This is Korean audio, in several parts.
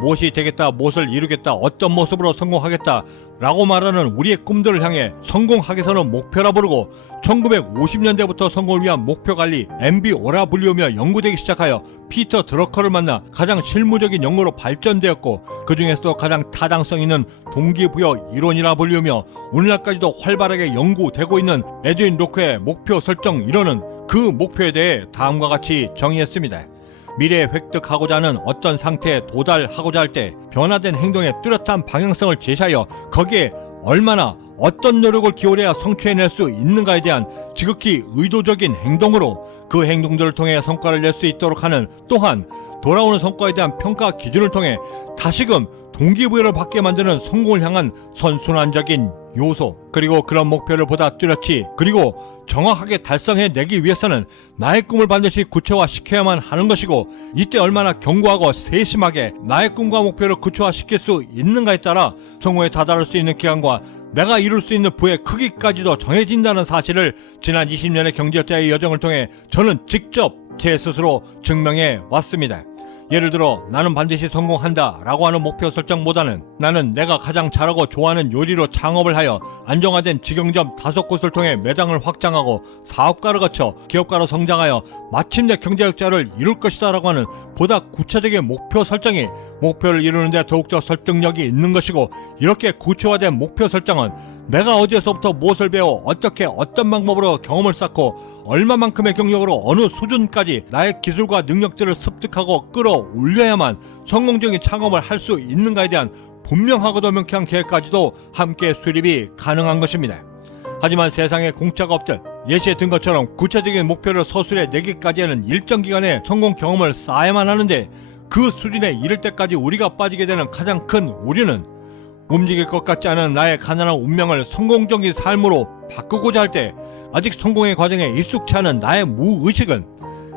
무엇이 되겠다, 무엇을 이루겠다, 어떤 모습으로 성공하겠다 라고 말하는 우리의 꿈들을 향해 성공하게서는 목표라 부르고 1950년대부터 성공을 위한 목표관리 MBO라 불리우며 연구되기 시작하여 피터 드러커를 만나 가장 실무적인 연구로 발전되었고, 그 중에서도 가장 타당성 있는 동기부여 이론이라 불리우며 오늘날까지도 활발하게 연구되고 있는 에드윈 로크의 목표 설정 이론은 그 목표에 대해 다음과 같이 정의했습니다. 미래에 획득하고자 하는 어떤 상태에 도달하고자 할 때 변화된 행동의 뚜렷한 방향성을 제시하여 거기에 얼마나 어떤 노력을 기울여야 성취해낼 수 있는가에 대한 지극히 의도적인 행동으로 그 행동들을 통해 성과를 낼 수 있도록 하는, 또한 돌아오는 성과에 대한 평가 기준을 통해 다시금 동기부여를 받게 만드는 성공을 향한 선순환적인 요소, 그리고 그런 목표를 보다 뚜렷이 그리고 정확하게 달성해내기 위해서는 나의 꿈을 반드시 구체화시켜야만 하는 것이고, 이때 얼마나 견고하고 세심하게 나의 꿈과 목표를 구체화시킬 수 있는가에 따라 성공에 다다를 수 있는 기간과 내가 이룰 수 있는 부의 크기까지도 정해진다는 사실을 지난 20년의 경제학자의 여정을 통해 저는 직접 제 스스로 증명해 왔습니다. 예를 들어 나는 반드시 성공한다 라고 하는 목표 설정보다는 나는 내가 가장 잘하고 좋아하는 요리로 창업을 하여 안정화된 직영점 5곳을 통해 매장을 확장하고 사업가를 거쳐 기업가로 성장하여 마침내 경제학자를 이룰 것이다 라고 하는 보다 구체적인 목표 설정이 목표를 이루는 데 더욱더 설득력이 있는 것이고, 이렇게 구체화된 목표 설정은 내가 어디에서부터 무엇을 배워 어떻게 어떤 방법으로 경험을 쌓고 얼마만큼의 경력으로 어느 수준까지 나의 기술과 능력들을 습득하고 끌어올려야만 성공적인 창업을 할 수 있는가에 대한 분명하고도 명쾌한 계획까지도 함께 수립이 가능한 것입니다. 하지만 세상에 공짜가 없듯 예시에 든 것처럼 구체적인 목표를 서술해 내기까지는 일정 기간의 성공 경험을 쌓아야만 하는데, 그 수준에 이를 때까지 우리가 빠지게 되는 가장 큰 오류는 움직일 것 같지 않은 나의 가난한 운명을 성공적인 삶으로 바꾸고자 할 때 아직 성공의 과정에 익숙치 않은 나의 무의식은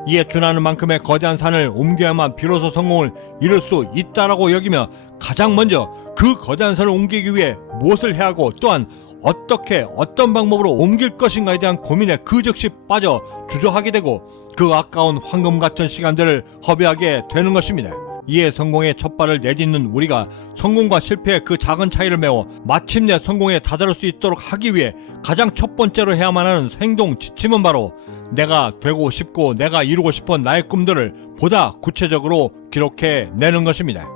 이에 준하는 만큼의 거대한 산을 옮겨야만 비로소 성공을 이룰 수 있다라고 여기며, 가장 먼저 그 거대한 산을 옮기기 위해 무엇을 해야 하고 또한 어떻게 어떤 방법으로 옮길 것인가에 대한 고민에 그 즉시 빠져 주저하게 되고 그 아까운 황금 같은 시간들을 허비하게 되는 것입니다. 이에 성공의 첫 발을 내딛는 우리가 성공과 실패의 그 작은 차이를 메워 마침내 성공에 다다를 수 있도록 하기 위해 가장 첫 번째로 해야만 하는 행동 지침은 바로 내가 되고 싶고 내가 이루고 싶은 나의 꿈들을 보다 구체적으로 기록해 내는 것입니다.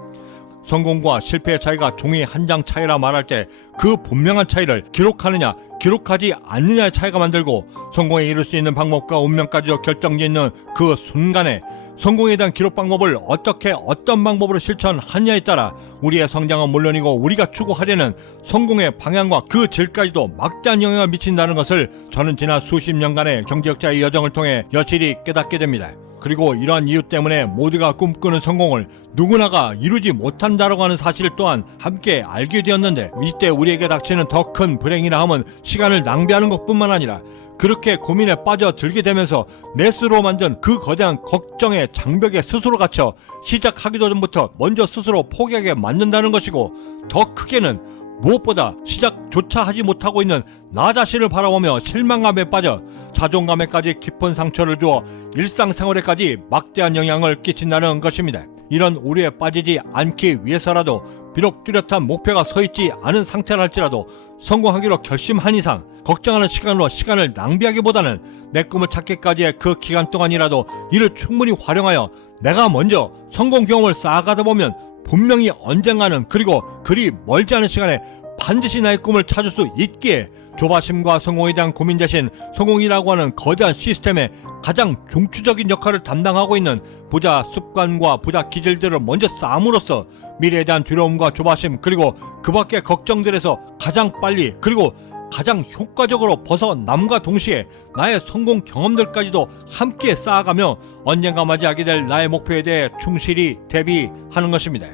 성공과 실패의 차이가 종이 한 장 차이라 말할 때 그 분명한 차이를 기록하느냐 기록하지 않느냐의 차이가 만들고, 성공에 이룰 수 있는 방법과 운명까지도 결정짓는 그 순간에 성공에 대한 기록 방법을 어떻게 어떤 방법으로 실천하느냐에 따라 우리의 성장은 물론이고 우리가 추구하려는 성공의 방향과 그 질까지도 막대한 영향을 미친다는 것을 저는 지난 수십 년간의 경제학자의 여정을 통해 여실히 깨닫게 됩니다. 그리고 이러한 이유 때문에 모두가 꿈꾸는 성공을 누구나가 이루지 못한다라고 하는 사실 또한 함께 알게 되었는데, 이때 우리에게 닥치는 더 큰 불행이라 함은 시간을 낭비하는 것뿐만 아니라 그렇게 고민에 빠져들게 되면서 내 스스로 만든 그 거대한 걱정의 장벽에 스스로 갇혀 시작하기도 전부터 먼저 스스로 포기하게 만든다는 것이고, 더 크게는 무엇보다 시작조차 하지 못하고 있는 나 자신을 바라보며 실망감에 빠져 자존감에까지 깊은 상처를 주어 일상생활에까지 막대한 영향을 끼친다는 것입니다. 이런 오류에 빠지지 않기 위해서라도 비록 뚜렷한 목표가 서있지 않은 상태라 할지라도 성공하기로 결심한 이상 걱정하는 시간으로 시간을 낭비하기보다는 내 꿈을 찾기까지의 그 기간 동안이라도 이를 충분히 활용하여 내가 먼저 성공 경험을 쌓아가다 보면 분명히 언젠가는, 그리고 그리 멀지 않은 시간에 반드시 나의 꿈을 찾을 수 있기에 조바심과 성공에 대한 고민 대신 성공이라고 하는 거대한 시스템의 가장 중추적인 역할을 담당하고 있는 부자 습관과 부자 기질들을 먼저 쌓음으로써 미래에 대한 두려움과 조바심 그리고 그 밖의 걱정들에서 가장 빨리 그리고 가장 효과적으로 벗어남과 동시에 나의 성공 경험들까지도 함께 쌓아가며 언젠가 맞이하게 될 나의 목표에 대해 충실히 대비하는 것입니다.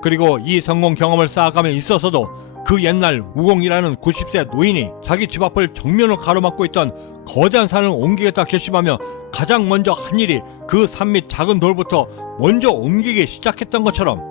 그리고 이 성공 경험을 쌓아감에 있어서도 그 옛날 우공이라는 90세 노인이 자기 집 앞을 정면으로 가로막고 있던 거대한 산을 옮기겠다 결심하며 가장 먼저 한 일이 그 산 밑 작은 돌부터 먼저 옮기기 시작했던 것처럼,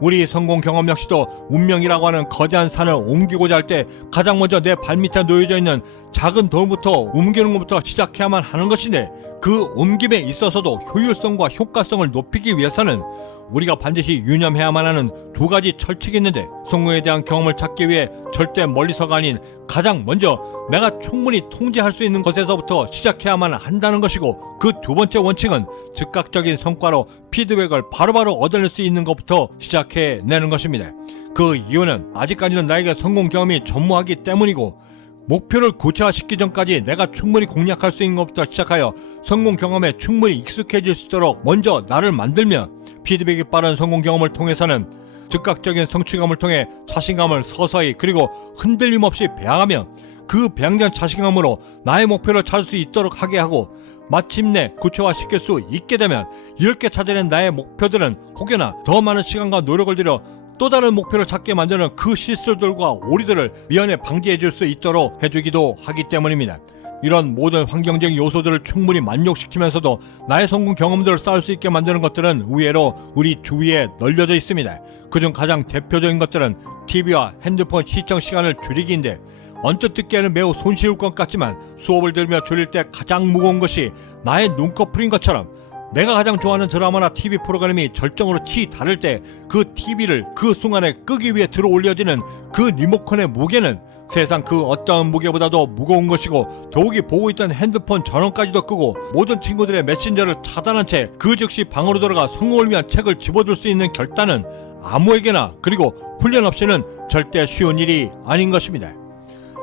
우리 성공 경험 역시도 운명이라고 하는 거대한 산을 옮기고자 할 때 가장 먼저 내 발밑에 놓여져 있는 작은 돌부터 옮기는 것부터 시작해야만 하는 것인데, 그 옮김에 있어서도 효율성과 효과성을 높이기 위해서는 우리가 반드시 유념해야만 하는 두 가지 철칙이 있는데, 성공에 대한 경험을 찾기 위해 절대 멀리서가 아닌 가장 먼저 내가 충분히 통제할 수 있는 것에서부터 시작해야만 한다는 것이고, 그 두 번째 원칙은 즉각적인 성과로 피드백을 바로바로 얻어낼 수 있는 것부터 시작해내는 것입니다. 그 이유는 아직까지는 나에게 성공 경험이 전무하기 때문이고, 목표를 구체화시키기 전까지 내가 충분히 공략할 수 있는 것부터 시작하여 성공 경험에 충분히 익숙해질 수 있도록 먼저 나를 만들며, 피드백이 빠른 성공 경험을 통해서는 즉각적인 성취감을 통해 자신감을 서서히 그리고 흔들림 없이 배양하며, 그 배양된 자신감으로 나의 목표를 찾을 수 있도록 하게 하고, 마침내 구체화시킬 수 있게 되면 이렇게 찾아낸 나의 목표들은 혹여나 더 많은 시간과 노력을 들여 또 다른 목표를 찾게 만드는 그 실수들과 오류들을 미연에 방지해 줄 수 있도록 해주기도 하기 때문입니다. 이런 모든 환경적 요소들을 충분히 만족시키면서도 나의 성공 경험들을 쌓을 수 있게 만드는 것들은 의외로 우리 주위에 널려져 있습니다. 그중 가장 대표적인 것들은 TV와 핸드폰 시청 시간을 줄이기인데, 언뜻 듣기에는 매우 손쉬울 것 같지만 수업을 들으며 줄일 때 가장 무거운 것이 나의 눈꺼풀인 것처럼, 내가 가장 좋아하는 드라마나 TV 프로그램이 절정으로 치달을 때 그 TV를 그 순간에 끄기 위해 들어 올려지는 그 리모컨의 무게는 세상 그 어떠한 무게보다도 무거운 것이고, 더욱이 보고 있던 핸드폰 전원까지도 끄고 모든 친구들의 메신저를 차단한 채 그 즉시 방으로 들어가 성공을 위한 책을 집어줄 수 있는 결단은 아무에게나, 그리고 훈련 없이는 절대 쉬운 일이 아닌 것입니다.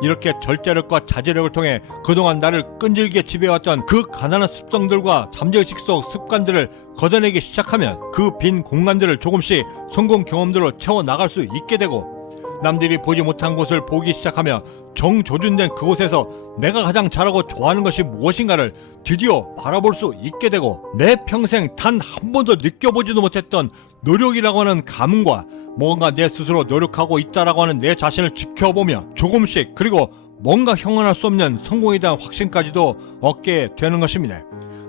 이렇게 절제력과 자제력을 통해 그동안 나를 끈질기게 지배해왔던 그 가난한 습성들과 잠재의식 속 습관들을 걷어내기 시작하면 그 빈 공간들을 조금씩 성공 경험들로 채워나갈 수 있게 되고, 남들이 보지 못한 곳을 보기 시작하며 정조준된 그곳에서 내가 가장 잘하고 좋아하는 것이 무엇인가를 드디어 바라볼 수 있게 되고, 내 평생 단 한 번도 느껴보지도 못했던 노력이라고 하는 감흥과 뭔가 내 스스로 노력하고 있다라고 하는 내 자신을 지켜보며 조금씩, 그리고 뭔가 형언할 수 없는 성공에 대한 확신까지도 얻게 되는 것입니다.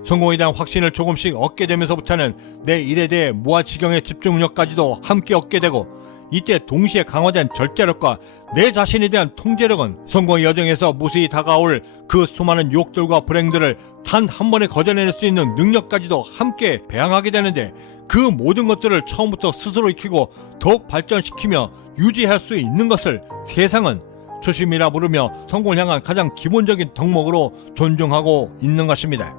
성공에 대한 확신을 조금씩 얻게 되면서부터는 내 일에 대해 무아지경의 집중력까지도 함께 얻게 되고, 이때 동시에 강화된 절제력과 내 자신에 대한 통제력은 성공의 여정에서 무수히 다가올 그 수많은 유혹들과 불행들을 단 한 번에 거절해낼 수 있는 능력까지도 함께 배양하게 되는데, 그 모든 것들을 처음부터 스스로 익히고 더욱 발전시키며 유지할 수 있는 것을 세상은 초심이라 부르며 성공을 향한 가장 기본적인 덕목으로 존중하고 있는 것입니다.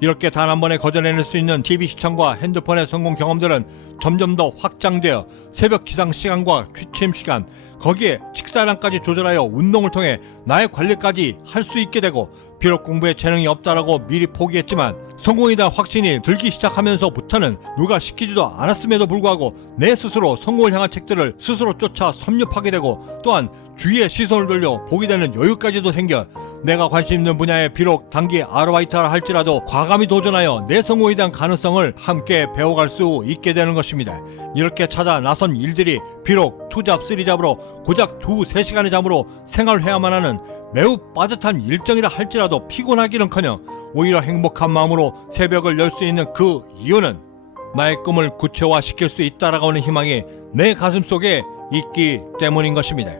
이렇게 단 한 번에 거절해낼 수 있는 TV 시청과 핸드폰의 성공 경험들은 점점 더 확장되어 새벽 기상 시간과 취침 시간, 거기에 식사량까지 조절하여 운동을 통해 나의 관리까지 할 수 있게 되고, 비록 공부에 재능이 없다라고 미리 포기했지만 성공에 대한 확신이 들기 시작하면서부터는 누가 시키지도 않았음에도 불구하고 내 스스로 성공을 향한 책들을 스스로 쫓아 섭렵하게 되고, 또한 주위의 시선을 돌려 보게 되는 여유까지도 생겨 내가 관심 있는 분야에 비록 단기 아르바이트라 할지라도 과감히 도전하여 내 성공에 대한 가능성을 함께 배워갈 수 있게 되는 것입니다. 이렇게 찾아 나선 일들이 비록 투잡 쓰리잡으로 고작 2-3시간의 잠으로 생활해야만 하는 매우 빠듯한 일정이라 할지라도 피곤하기는커녕 오히려 행복한 마음으로 새벽을 열 수 있는 그 이유는 나의 꿈을 구체화시킬 수 있다라고 하는 희망이 내 가슴 속에 있기 때문인 것입니다.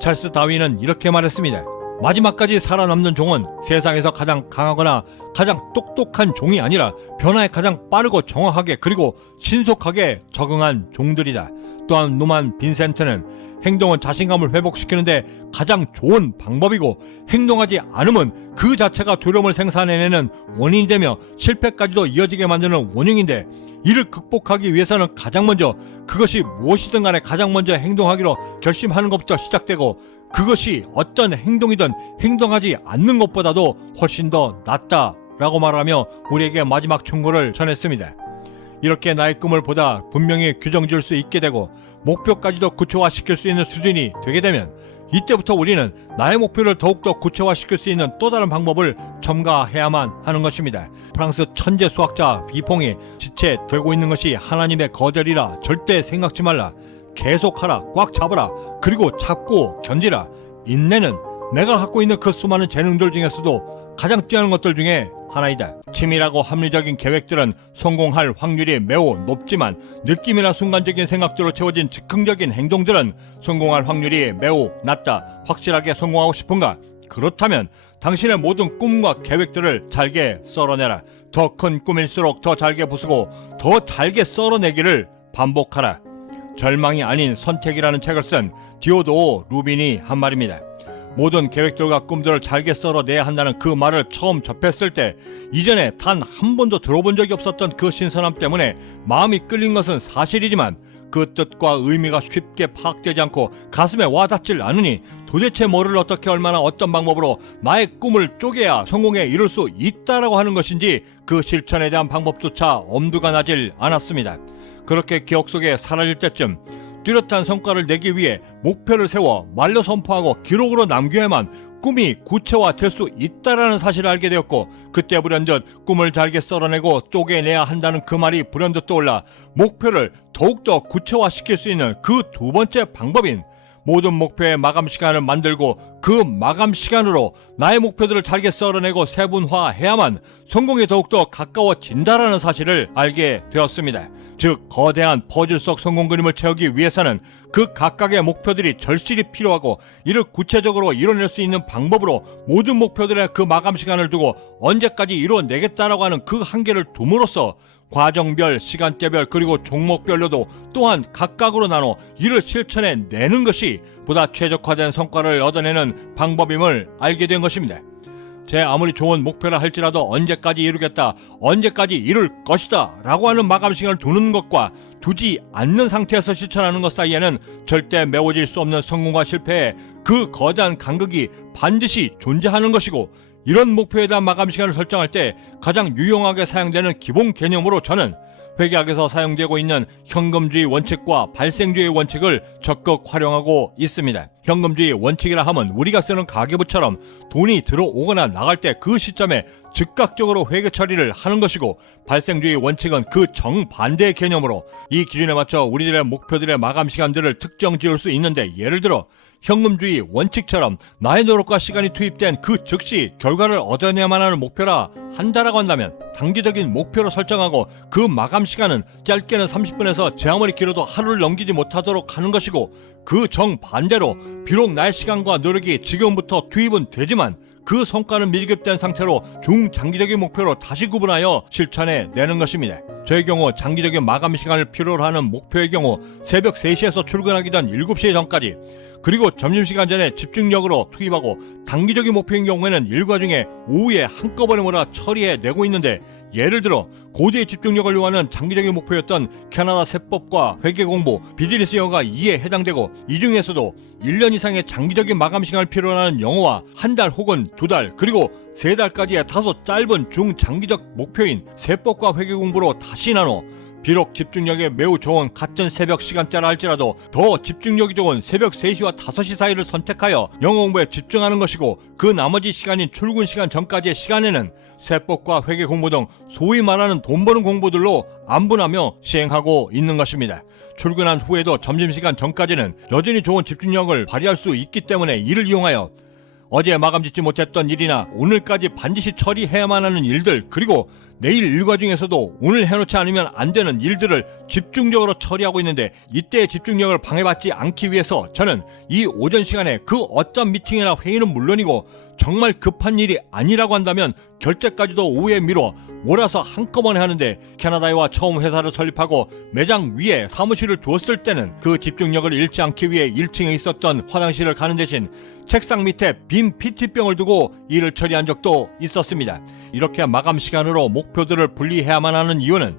찰스 다윈은 이렇게 말했습니다. 마지막까지 살아남는 종은 세상에서 가장 강하거나 가장 똑똑한 종이 아니라 변화에 가장 빠르고 정확하게 그리고 신속하게 적응한 종들이다. 또한 노만 빈센트는 행동은 자신감을 회복시키는데 가장 좋은 방법이고, 행동하지 않으면 그 자체가 두려움을 생산해내는 원인이 되며 실패까지도 이어지게 만드는 원흉인데, 이를 극복하기 위해서는 가장 먼저 그것이 무엇이든 간에 가장 먼저 행동하기로 결심하는 것부터 시작되고, 그것이 어떤 행동이든 행동하지 않는 것보다도 훨씬 더 낫다라고 말하며 우리에게 마지막 충고를 전했습니다. 이렇게 나의 꿈을 보다 분명히 규정 지을 수 있게 되고 목표까지도 구체화시킬 수 있는 수준이 되게 되면, 이때부터 우리는 나의 목표를 더욱더 구체화시킬 수 있는 또 다른 방법을 첨가해야만 하는 것입니다. 프랑스 천재 수학자 비퐁이 지체되고 있는 것이 하나님의 거절이라 절대 생각지 말라. 계속하라, 꽉 잡아라, 그리고 잡고 견디라. 인내는 내가 갖고 있는 그 수많은 재능들 중에서도 가장 뛰어난 것들 중에 하나이다. 치밀하고 합리적인 계획들은 성공할 확률이 매우 높지만, 느낌이나 순간적인 생각들로 채워진 즉흥적인 행동들은 성공할 확률이 매우 낮다. 확실하게 성공하고 싶은가? 그렇다면 당신의 모든 꿈과 계획들을 잘게 썰어내라. 더 큰 꿈일수록 더 잘게 부수고 더 잘게 썰어내기를 반복하라. 절망이 아닌 선택이라는 책을 쓴 디오도 루빈이 한 말입니다. 모든 계획들과 꿈들을 잘게 썰어내야 한다는 그 말을 처음 접했을 때 이전에 단 한 번도 들어본 적이 없었던 그 신선함 때문에 마음이 끌린 것은 사실이지만 그 뜻과 의미가 쉽게 파악되지 않고 가슴에 와닿질 않으니 도대체 뭐를 어떻게 얼마나 어떤 방법으로 나의 꿈을 쪼개야 성공에 이룰 수 있다라고 하는 것인지 그 실천에 대한 방법조차 엄두가 나질 않았습니다. 그렇게 기억 속에 사라질 때쯤 뚜렷한 성과를 내기 위해 목표를 세워 말로 선포하고 기록으로 남겨야만 꿈이 구체화될 수 있다라는 사실을 알게 되었고, 그때 불현듯 꿈을 잘게 썰어내고 쪼개내야 한다는 그 말이 불현듯 떠올라 목표를 더욱더 구체화시킬 수 있는 그 두 번째 방법인 모든 목표의 마감 시간을 만들고 그 마감 시간으로 나의 목표들을 잘게 썰어내고 세분화해야만 성공에 더욱더 가까워진다라는 사실을 알게 되었습니다. 즉, 거대한 퍼즐 속 성공 그림을 채우기 위해서는 그 각각의 목표들이 절실히 필요하고 이를 구체적으로 이뤄낼 수 있는 방법으로 모든 목표들의 그 마감 시간을 두고 언제까지 이뤄내겠다라고 하는 그 한계를 둠으로써 과정별, 시간대별, 그리고 종목별로도 또한 각각으로 나눠 이를 실천해 내는 것이 보다 최적화된 성과를 얻어내는 방법임을 알게 된 것입니다. 제 아무리 좋은 목표라 할지라도 언제까지 이루겠다, 언제까지 이룰 것이다 라고 하는 마감 시간을 두는 것과 두지 않는 상태에서 실천하는 것 사이에는 절대 메워질 수 없는 성공과 실패의 그 거대한 간극이 반드시 존재하는 것이고, 이런 목표에 대한 마감 시간을 설정할 때 가장 유용하게 사용되는 기본 개념으로 저는 회계학에서 사용되고 있는 현금주의 원칙과 발생주의 원칙을 적극 활용하고 있습니다. 현금주의 원칙이라 하면 우리가 쓰는 가계부처럼 돈이 들어오거나 나갈 때 그 시점에 즉각적으로 회계 처리를 하는 것이고, 발생주의 원칙은 그 정반대의 개념으로 이 기준에 맞춰 우리들의 목표들의 마감 시간들을 특정 지을 수 있는데, 예를 들어 현금주의 원칙처럼 나의 노력과 시간이 투입된 그 즉시 결과를 얻어내야만 하는 목표라 한다라고 한다면 단기적인 목표로 설정하고 그 마감 시간은 짧게는 30분에서 제 아무리 길어도 하루를 넘기지 못하도록 하는 것이고, 그 정반대로 비록 나의 시간과 노력이 지금부터 투입은 되지만 그 성과는 밀급된 상태로 중장기적인 목표로 다시 구분하여 실천해 내는 것입니다. 저의 경우 장기적인 마감 시간을 필요로 하는 목표의 경우 새벽 3시에서 출근하기 전 7시 전까지, 그리고 점심시간 전에 집중력으로 투입하고, 단기적인 목표인 경우에는 일과 중에 오후에 한꺼번에 몰아 처리해 내고 있는데, 예를 들어 고대의 집중력을 요하는 장기적인 목표였던 캐나다 세법과 회계 공부, 비즈니스 영어가 이에 해당되고, 이 중에서도 1년 이상의 장기적인 마감 시간을 필요로 하는 영어와 한 달 혹은 2달, 그리고 3달까지의 다소 짧은 중장기적 목표인 세법과 회계 공부로 다시 나눠 비록 집중력에 매우 좋은 같은 새벽 시간대라 할지라도 더 집중력이 좋은 새벽 3시와 5시 사이를 선택하여 영어 공부에 집중하는 것이고, 그 나머지 시간인 출근 시간 전까지의 시간에는 세법과 회계 공부 등 소위 말하는 돈 버는 공부들로 안분하며 시행하고 있는 것입니다. 출근한 후에도 점심시간 전까지는 여전히 좋은 집중력을 발휘할 수 있기 때문에 이를 이용하여 어제 마감 짓지 못했던 일이나 오늘까지 반드시 처리해야만 하는 일들, 그리고 내일 일과 중에서도 오늘 해놓지 않으면 안 되는 일들을 집중적으로 처리하고 있는데, 이때의 집중력을 방해받지 않기 위해서 저는 이 오전 시간에 그 어떤 미팅이나 회의는 물론이고 정말 급한 일이 아니라고 한다면 결제까지도 오후에 미뤄 몰아서 한꺼번에 하는데, 캐나다에 와 처음 회사를 설립하고 매장 위에 사무실을 두었을 때는 그 집중력을 잃지 않기 위해 1층에 있었던 화장실을 가는 대신 책상 밑에 빈 PT병을 두고 일을 처리한 적도 있었습니다. 이렇게 마감 시간으로 목표들을 분리해야만 하는 이유는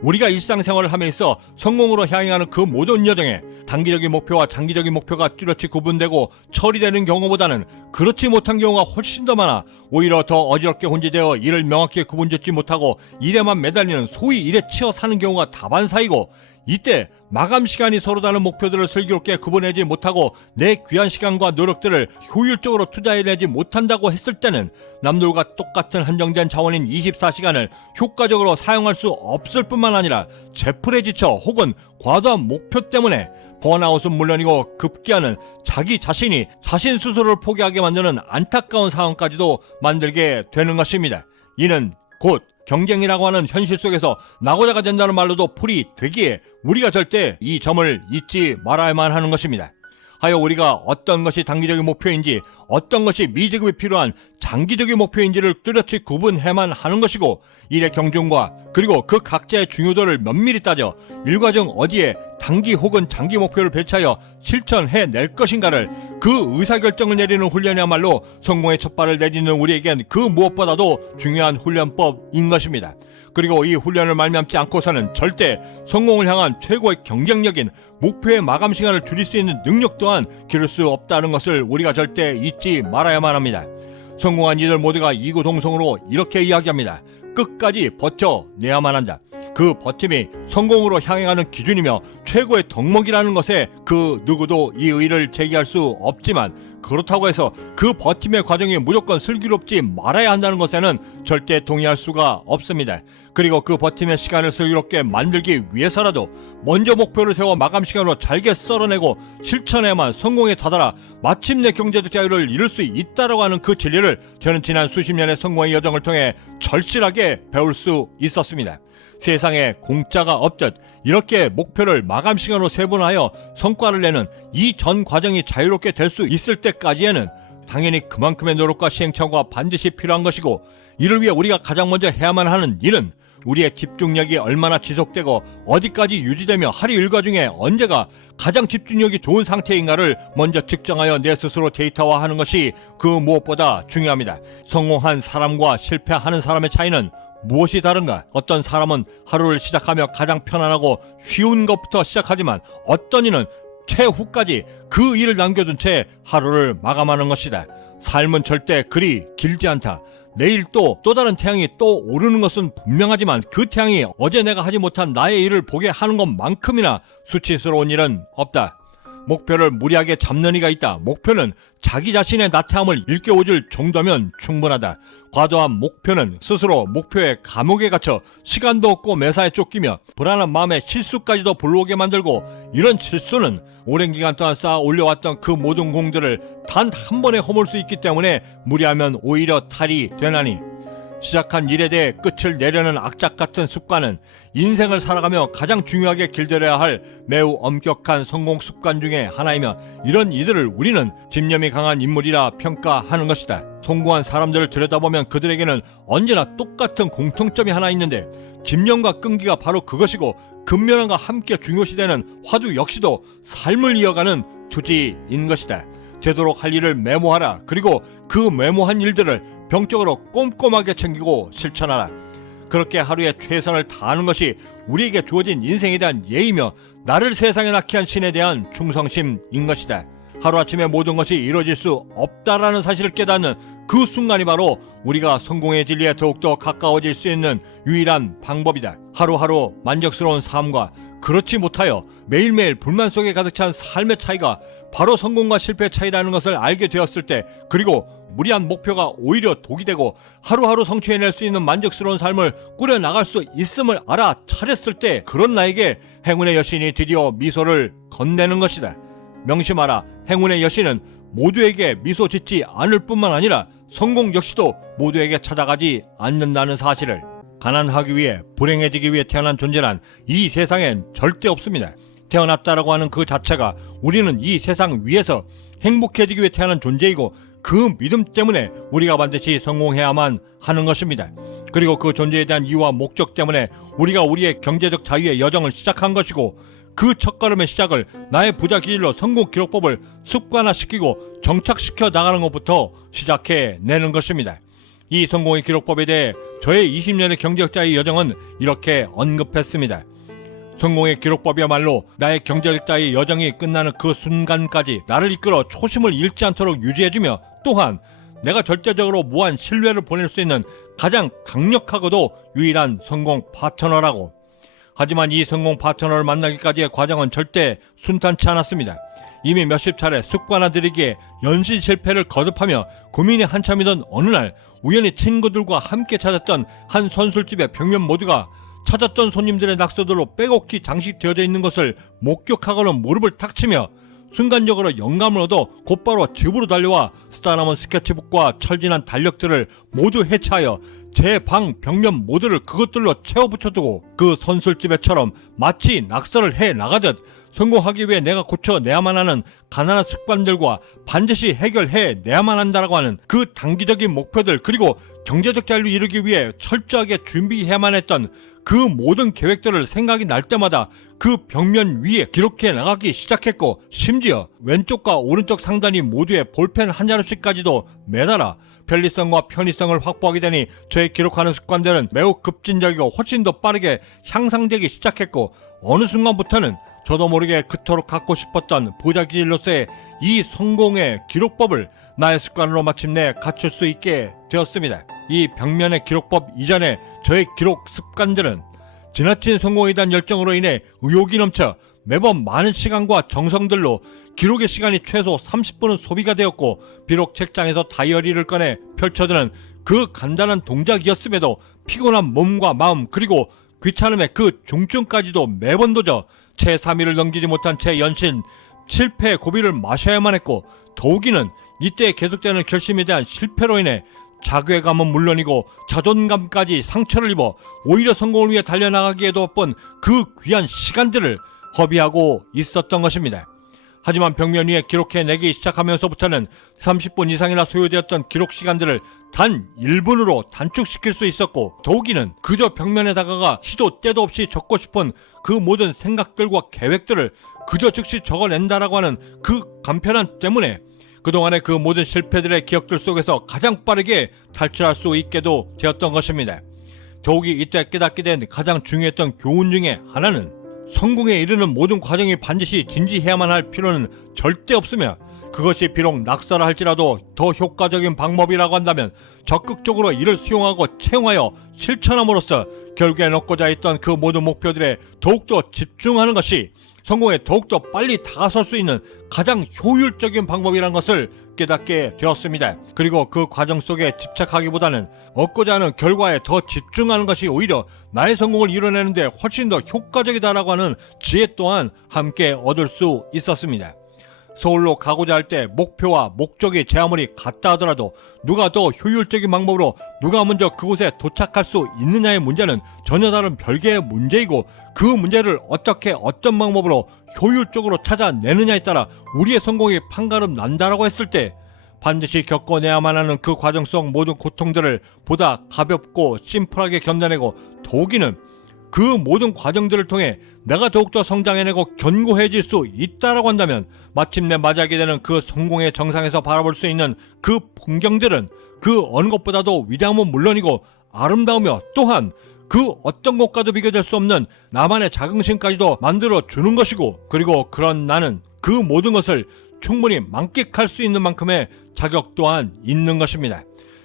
우리가 일상생활을 함에 있어 성공으로 향해가는 그 모든 여정에 단기적인 목표와 장기적인 목표가 뚜렷이 구분되고 처리되는 경우보다는 그렇지 못한 경우가 훨씬 더 많아 오히려 더 어지럽게 혼재되어 이를 명확히 구분짓지 못하고 일에만 매달리는 소위 일에 치여 사는 경우가 다반사이고, 이때 마감 시간이 서로 다른 목표들을 슬기롭게 구분하지 못하고 내 귀한 시간과 노력들을 효율적으로 투자해내지 못한다고 했을 때는 남들과 똑같은 한정된 자원인 24시간을 효과적으로 사용할 수 없을 뿐만 아니라 제풀에 지쳐 혹은 과도한 목표 때문에 번아웃은 물론이고 급기야는 자기 자신이 자신 스스로를 포기하게 만드는 안타까운 상황까지도 만들게 되는 것입니다. 이는 곧 경쟁이라고 하는 현실 속에서 나고자가 된다는 말로도 풀이 되기에 우리가 절대 이 점을 잊지 말아야만 하는 것입니다. 하여 우리가 어떤 것이 단기적인 목표인지 어떤 것이 미지급이 필요한 장기적인 목표인지를 뚜렷이 구분해만 하는 것이고, 일의 경중과 그리고 그 각자의 중요도를 면밀히 따져 일과 중 어디에 단기 혹은 장기 목표를 배치하여 실천해낼 것인가를 그 의사결정을 내리는 훈련이야말로 성공의 첫발을 내딛는 우리에겐 그 무엇보다도 중요한 훈련법인 것입니다. 그리고 이 훈련을 말미암지 않고서는 절대 성공을 향한 최고의 경쟁력인 목표의 마감 시간을 줄일 수 있는 능력 또한 기를 수 없다는 것을 우리가 절대 잊지 말아야만 합니다. 성공한 이들 모두가 이구동성으로 이렇게 이야기합니다. 끝까지 버텨내야만 한다. 그 버팀이 성공으로 향해가는 기준이며 최고의 덕목이라는 것에 그 누구도 이 의의를 제기할 수 없지만, 그렇다고 해서 그 버팀의 과정이 무조건 슬기롭지 말아야 한다는 것에는 절대 동의할 수가 없습니다. 그리고 그 버팀의 시간을 슬기롭게 만들기 위해서라도 먼저 목표를 세워 마감 시간으로 잘게 썰어내고 실천해야만 성공에 다다라 마침내 경제적 자유를 이룰 수 있다라고 하는 그 진리를 저는 지난 수십 년의 성공의 여정을 통해 절실하게 배울 수 있었습니다. 세상에 공짜가 없듯 이렇게 목표를 마감 시간으로 세분하여 성과를 내는 이 전 과정이 자유롭게 될 수 있을 때까지에는 당연히 그만큼의 노력과 시행착오가 반드시 필요한 것이고, 이를 위해 우리가 가장 먼저 해야만 하는 일은 우리의 집중력이 얼마나 지속되고 어디까지 유지되며 하루 일과 중에 언제가 가장 집중력이 좋은 상태인가를 먼저 측정하여 내 스스로 데이터화하는 것이 그 무엇보다 중요합니다. 성공한 사람과 실패하는 사람의 차이는 무엇이 다른가? 어떤 사람은 하루를 시작하며 가장 편안하고 쉬운 것부터 시작하지만 어떤 이는 최후까지 그 일을 남겨둔 채 하루를 마감하는 것이다. 삶은 절대 그리 길지 않다. 내일 또 다른 태양이 또 오르는 것은 분명하지만 그 태양이 어제 내가 하지 못한 나의 일을 보게 하는 것만큼이나 수치스러운 일은 없다. 목표를 무리하게 잡는 이가 있다. 목표는 자기 자신의 나태함을 일깨워줄 정도면 충분하다. 과도한 목표는 스스로 목표의 감옥에 갇혀 시간도 없고 매사에 쫓기며 불안한 마음에 실수까지도 불러오게 만들고, 이런 실수는 오랜 기간 동안 쌓아 올려왔던 그 모든 공들을 단 한 번에 허물 수 있기 때문에 무리하면 오히려 탈이 되나니, 시작한 일에 대해 끝을 내려는 악착 같은 습관은 인생을 살아가며 가장 중요하게 길들여야 할 매우 엄격한 성공 습관 중에 하나이며, 이런 이들을 우리는 집념이 강한 인물이라 평가하는 것이다. 성공한 사람들을 들여다보면 그들에게는 언제나 똑같은 공통점이 하나 있는데, 집념과 끈기가 바로 그것이고, 근면함과 함께 중요시되는 화두 역시도 삶을 이어가는 투지인 것이다. 되도록 할 일을 메모하라. 그리고 그 메모한 일들을 병적으로 꼼꼼하게 챙기고 실천하라. 그렇게 하루에 최선을 다하는 것이 우리에게 주어진 인생에 대한 예의며 나를 세상에 낳게 한 신에 대한 충성심인 것이다. 하루아침에 모든 것이 이루어질 수 없다라는 사실을 깨닫는 그 순간이 바로 우리가 성공의 진리에 더욱더 가까워질 수 있는 유일한 방법이다. 하루하루 만족스러운 삶과 그렇지 못하여 매일매일 불만 속에 가득 찬 삶의 차이가 바로 성공과 실패의 차이라는 것을 알게 되었을 때, 그리고 무리한 목표가 오히려 독이 되고 하루하루 성취해낼 수 있는 만족스러운 삶을 꾸려나갈 수 있음을 알아차렸을 때, 그런 나에게 행운의 여신이 드디어 미소를 건네는 것이다. 명심하라. 행운의 여신은 모두에게 미소 짓지 않을 뿐만 아니라 성공 역시도 모두에게 찾아가지 않는다는 사실을. 가난하기 위해, 불행해지기 위해 태어난 존재란 이 세상엔 절대 없습니다. 태어났다라고 하는 그 자체가 우리는 이 세상 위에서 행복해지기 위해 태어난 존재이고, 그 믿음 때문에 우리가 반드시 성공해야만 하는 것입니다. 그리고 그 존재에 대한 이유와 목적 때문에 우리가 우리의 경제적 자유의 여정을 시작한 것이고, 그 첫걸음의 시작을 나의 부자 기질로 성공 기록법을 습관화시키고 정착시켜 나가는 것부터 시작해내는 것입니다. 이 성공의 기록법에 대해 저의 20년의 경제적 자유의 여정은 이렇게 언급했습니다. 성공의 기록법이야말로 나의 경제적 자유의 여정이 끝나는 그 순간까지 나를 이끌어 초심을 잃지 않도록 유지해주며, 또한 내가 절대적으로 무한 신뢰를 보낼 수 있는 가장 강력하고도 유일한 성공 파트너라고. 하지만 이 성공 파트너를 만나기까지의 과정은 절대 순탄치 않았습니다. 이미 몇십 차례 습관화들이기에 연신 실패를 거듭하며 고민이 한참이던 어느 날, 우연히 친구들과 함께 찾았던 한 선술집의 벽면 모두가 찾았던 손님들의 낙서들로 빼곡히 장식되어져 있는 것을 목격하고는 무릎을 탁 치며 순간적으로 영감을 얻어 곧바로 집으로 달려와 쓰다남은 스케치북과 철진한 달력들을 모두 해체하여 제 방 벽면 모두를 그것들로 채워붙여두고, 그 선술집에처럼 마치 낙서를 해 나가듯 성공하기 위해 내가 고쳐내야만 하는 가난한 습관들과 반드시 해결해내야만 한다라고 하는 그 단기적인 목표들, 그리고 경제적 자유를 이루기 위해 철저하게 준비해야만 했던 그 모든 계획들을 생각이 날 때마다 그 벽면 위에 기록해 나가기 시작했고, 심지어 왼쪽과 오른쪽 상단이 모두에 볼펜 한 자루씩까지도 매달아 편리성과 편의성을 확보하게 되니 저의 기록하는 습관들은 매우 급진적이고 훨씬 더 빠르게 향상되기 시작했고, 어느 순간부터는 저도 모르게 그토록 갖고 싶었던 부자기질로서의 이 성공의 기록법을 나의 습관으로 마침내 갖출 수 있게 되었습니다. 이 벽면의 기록법 이전에 저의 기록 습관들은 지나친 성공에 대한 열정으로 인해 의욕이 넘쳐 매번 많은 시간과 정성들로 기록의 시간이 최소 30분은 소비가 되었고, 비록 책장에서 다이어리를 꺼내 펼쳐드는 그 간단한 동작이었음에도 피곤한 몸과 마음, 그리고 귀찮음의 그 중증까지도 매번 도저 채 3일을 넘기지 못한 채 연신 실패의 고비를 마셔야만 했고, 더욱이는 이때 계속되는 결심에 대한 실패로 인해 자괴감은 물론이고 자존감까지 상처를 입어 오히려 성공을 위해 달려나가기에도 바쁜 그 귀한 시간들을 허비하고 있었던 것입니다. 하지만 벽면 위에 기록해내기 시작하면서부터는 30분 이상이나 소요되었던 기록 시간들을 단 1분으로 단축시킬 수 있었고, 더욱이는 그저 벽면에 다가가 시도 때도 없이 적고 싶은 그 모든 생각들과 계획들을 그저 즉시 적어낸다라고 하는 그 간편함 때문에 그동안의 그 모든 실패들의 기억들 속에서 가장 빠르게 탈출할 수 있게도 되었던 것입니다. 더욱이 이때 깨닫게 된 가장 중요했던 교훈 중에 하나는, 성공에 이르는 모든 과정이 반드시 진지해야만 할 필요는 절대 없으며, 그것이 비록 낙사라 할지라도 더 효과적인 방법이라고 한다면 적극적으로 이를 수용하고 채용하여 실천함으로써 결국에 넣고자 했던 그 모든 목표들에 더욱더 집중하는 것이 성공에 더욱더 빨리 다가설 수 있는 가장 효율적인 방법이라는 것을 깨닫게 되었습니다. 그리고 그 과정 속에 집착하기보다는 얻고자 하는 결과에 더 집중하는 것이 오히려 나의 성공을 이뤄내는 데 훨씬 더 효과적이다라고 하는 지혜 또한 함께 얻을 수 있었습니다. 서울로 가고자 할 때 목표와 목적이 제 아무리 같다 하더라도 누가 더 효율적인 방법으로 누가 먼저 그곳에 도착할 수 있느냐의 문제는 전혀 다른 별개의 문제이고, 그 문제를 어떻게 어떤 방법으로 효율적으로 찾아내느냐에 따라 우리의 성공이 판가름 난다라고 했을 때 반드시 겪어내야만 하는 그 과정 속 모든 고통들을 보다 가볍고 심플하게 견뎌내고, 더욱이는 그 모든 과정들을 통해 내가 더욱더 성장해내고 견고해질 수 있다라고 한다면 마침내 맞이하게 되는 그 성공의 정상에서 바라볼 수 있는 그 풍경들은 그 어느 것보다도 위대함은 물론이고 아름다우며 또한 그 어떤 것과도 비교될 수 없는 나만의 자긍심까지도 만들어주는 것이고, 그리고 그런 나는 그 모든 것을 충분히 만끽할 수 있는 만큼의 자격 또한 있는 것입니다.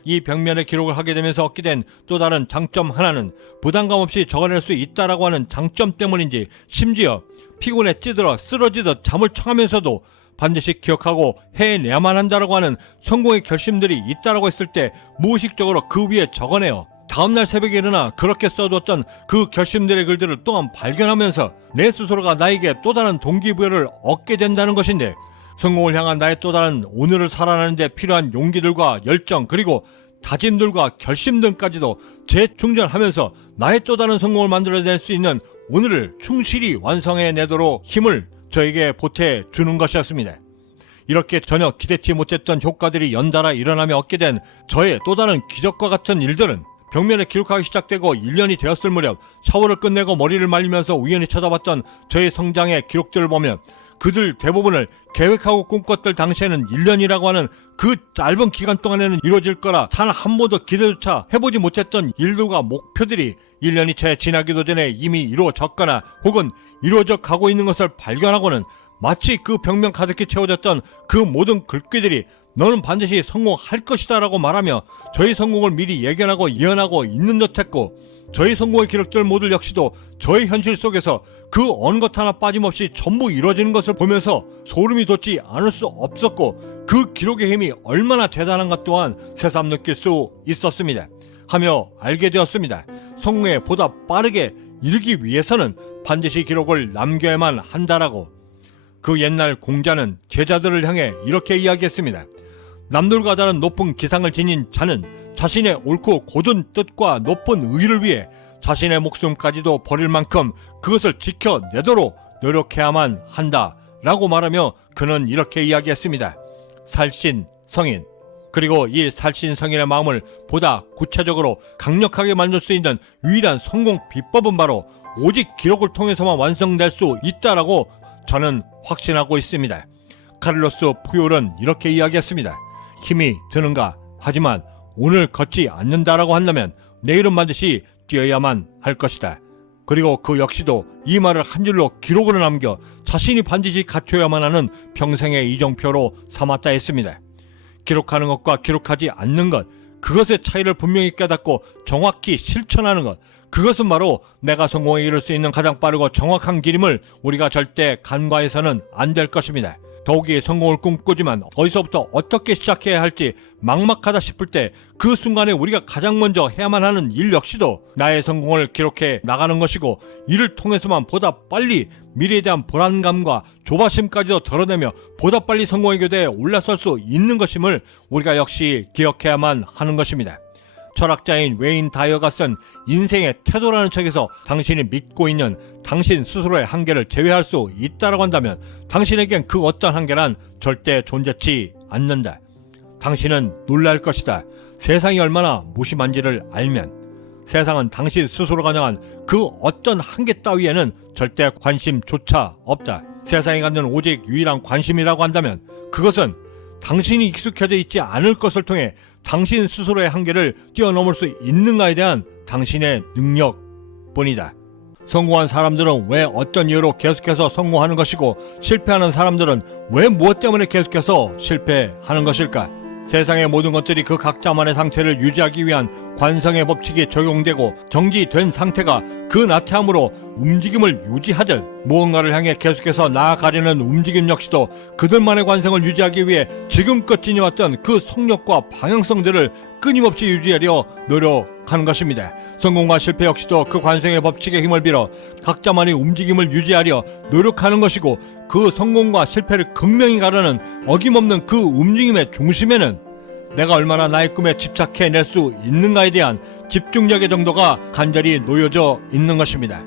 이 벽면에 기록을 하게 되면서 얻게 된 또 다른 장점 하나는 부담감 없이 적어낼 수 있다라고 하는 장점 때문인지, 심지어 피곤에 찌들어 쓰러지듯 잠을 청하면서도 반드시 기억하고 해내야만 한다라고 하는 성공의 결심들이 있다라고 했을 때 무의식적으로 그 위에 적어내어 다음날 새벽에 일어나 그렇게 써두었던 그 결심들의 글들을 또한 발견하면서 내 스스로가 나에게 또 다른 동기부여를 얻게 된다는 것인데, 성공을 향한 나의 또 다른 오늘을 살아가는 데 필요한 용기들과 열정, 그리고 다짐들과 결심들까지도 재충전하면서 나의 또 다른 성공을 만들어낼 수 있는 오늘을 충실히 완성해내도록 힘을 저에게 보태주는 것이었습니다. 이렇게 전혀 기대치 못했던 효과들이 연달아 일어나며 얻게 된 저의 또 다른 기적과 같은 일들은 벽면에 기록하기 시작되고 1년이 되었을 무렵 샤워를 끝내고 머리를 말리면서 우연히 찾아봤던 저의 성장의 기록들을 보면 그들 대부분을 계획하고 꿈꿨던 당시에는 1년이라고 하는 그 짧은 기간 동안에는 이루어질 거라 단 한 번도 기대조차 해보지 못했던 일들과 목표들이 1년이 채 지나기도 전에 이미 이루어졌거나 혹은 이루어져 가고 있는 것을 발견하고는 마치 그 벽면 가득히 채워졌던 그 모든 글귀들이 너는 반드시 성공할 것이다 라고 말하며 저희 성공을 미리 예견하고 예언하고 있는 듯했고, 저희 성공의 기록들 모두 역시도 저의 현실 속에서 그 어느 것 하나 빠짐없이 전부 이루어지는 것을 보면서 소름이 돋지 않을 수 없었고, 그 기록의 힘이 얼마나 대단한가 또한 새삼 느낄 수 있었습니다. 하며 알게 되었습니다. 성공에 보다 빠르게 이르기 위해서는 반드시 기록을 남겨야만 한다라고. 그 옛날 공자는 제자들을 향해 이렇게 이야기했습니다. 남들과 다른 높은 기상을 지닌 자는 자신의 옳고 곧은 뜻과 높은 의를 위해 자신의 목숨까지도 버릴 만큼 그것을 지켜내도록 노력해야만 한다 라고 말하며 그는 이렇게 이야기했습니다. 살신성인. 그리고 이 살신성인의 마음을 보다 구체적으로 강력하게 만들 수 있는 유일한 성공 비법은 바로 오직 기록을 통해서만 완성될 수 있다라고 저는 확신하고 있습니다. 카를로스 푸올은 이렇게 이야기했습니다. 힘이 드는가? 하지만 오늘 걷지 않는다라고 한다면 내일은 반드시 뛰어야만 할 것이다. 그리고 그 역시도 이 말을 한 줄로 기록으로 남겨 자신이 반드시 갖춰야만 하는 평생의 이정표로 삼았다 했습니다. 기록하는 것과 기록하지 않는 것, 그것의 차이를 분명히 깨닫고 정확히 실천하는 것, 그것은 바로 내가 성공에 이를 수 있는 가장 빠르고 정확한 길임을 우리가 절대 간과해서는 안 될 것입니다. 더욱이 성공을 꿈꾸지만 어디서부터 어떻게 시작해야 할지 막막하다 싶을 때 그 순간에 우리가 가장 먼저 해야만 하는 일 역시도 나의 성공을 기록해 나가는 것이고, 이를 통해서만 보다 빨리 미래에 대한 불안감과 조바심까지도 덜어내며 보다 빨리 성공의 교대에 올라설 수 있는 것임을 우리가 역시 기억해야만 하는 것입니다. 철학자인 웨인 다이어가 쓴 인생의 태도라는 책에서 당신이 믿고 있는 당신 스스로의 한계를 제외할 수 있다고 한다면 당신에겐 그 어떤 한계란 절대 존재치 않는다. 당신은 놀랄 것이다. 세상이 얼마나 무심한지를 알면. 세상은 당신 스스로가 정한 그 어떤 한계 따위에는 절대 관심조차 없다. 세상이 갖는 오직 유일한 관심이라고 한다면 그것은 당신이 익숙해져 있지 않을 것을 통해 당신 스스로의 한계를 뛰어넘을 수 있는가에 대한 당신의 능력뿐이다. 성공한 사람들은 왜 어떤 이유로 계속해서 성공하는 것이고, 실패하는 사람들은 왜 무엇 때문에 계속해서 실패하는 것일까? 세상의 모든 것들이 그 각자만의 상태를 유지하기 위한 관성의 법칙이 적용되고 정지된 상태가 그 나태함으로 움직임을 유지하듯 무언가를 향해 계속해서 나아가려는 움직임 역시도 그들만의 관성을 유지하기 위해 지금껏 지녀왔던 그 속력과 방향성들을 끊임없이 유지하려 노력하는 것입니다. 성공과 실패 역시도 그 관성의 법칙의 힘을 빌어 각자만의 움직임을 유지하려 노력하는 것이고, 그 성공과 실패를 극명히 가르는 어김없는 그 움직임의 중심에는 내가 얼마나 나의 꿈에 집착해낼 수 있는가에 대한 집중력의 정도가 간절히 놓여져 있는 것입니다.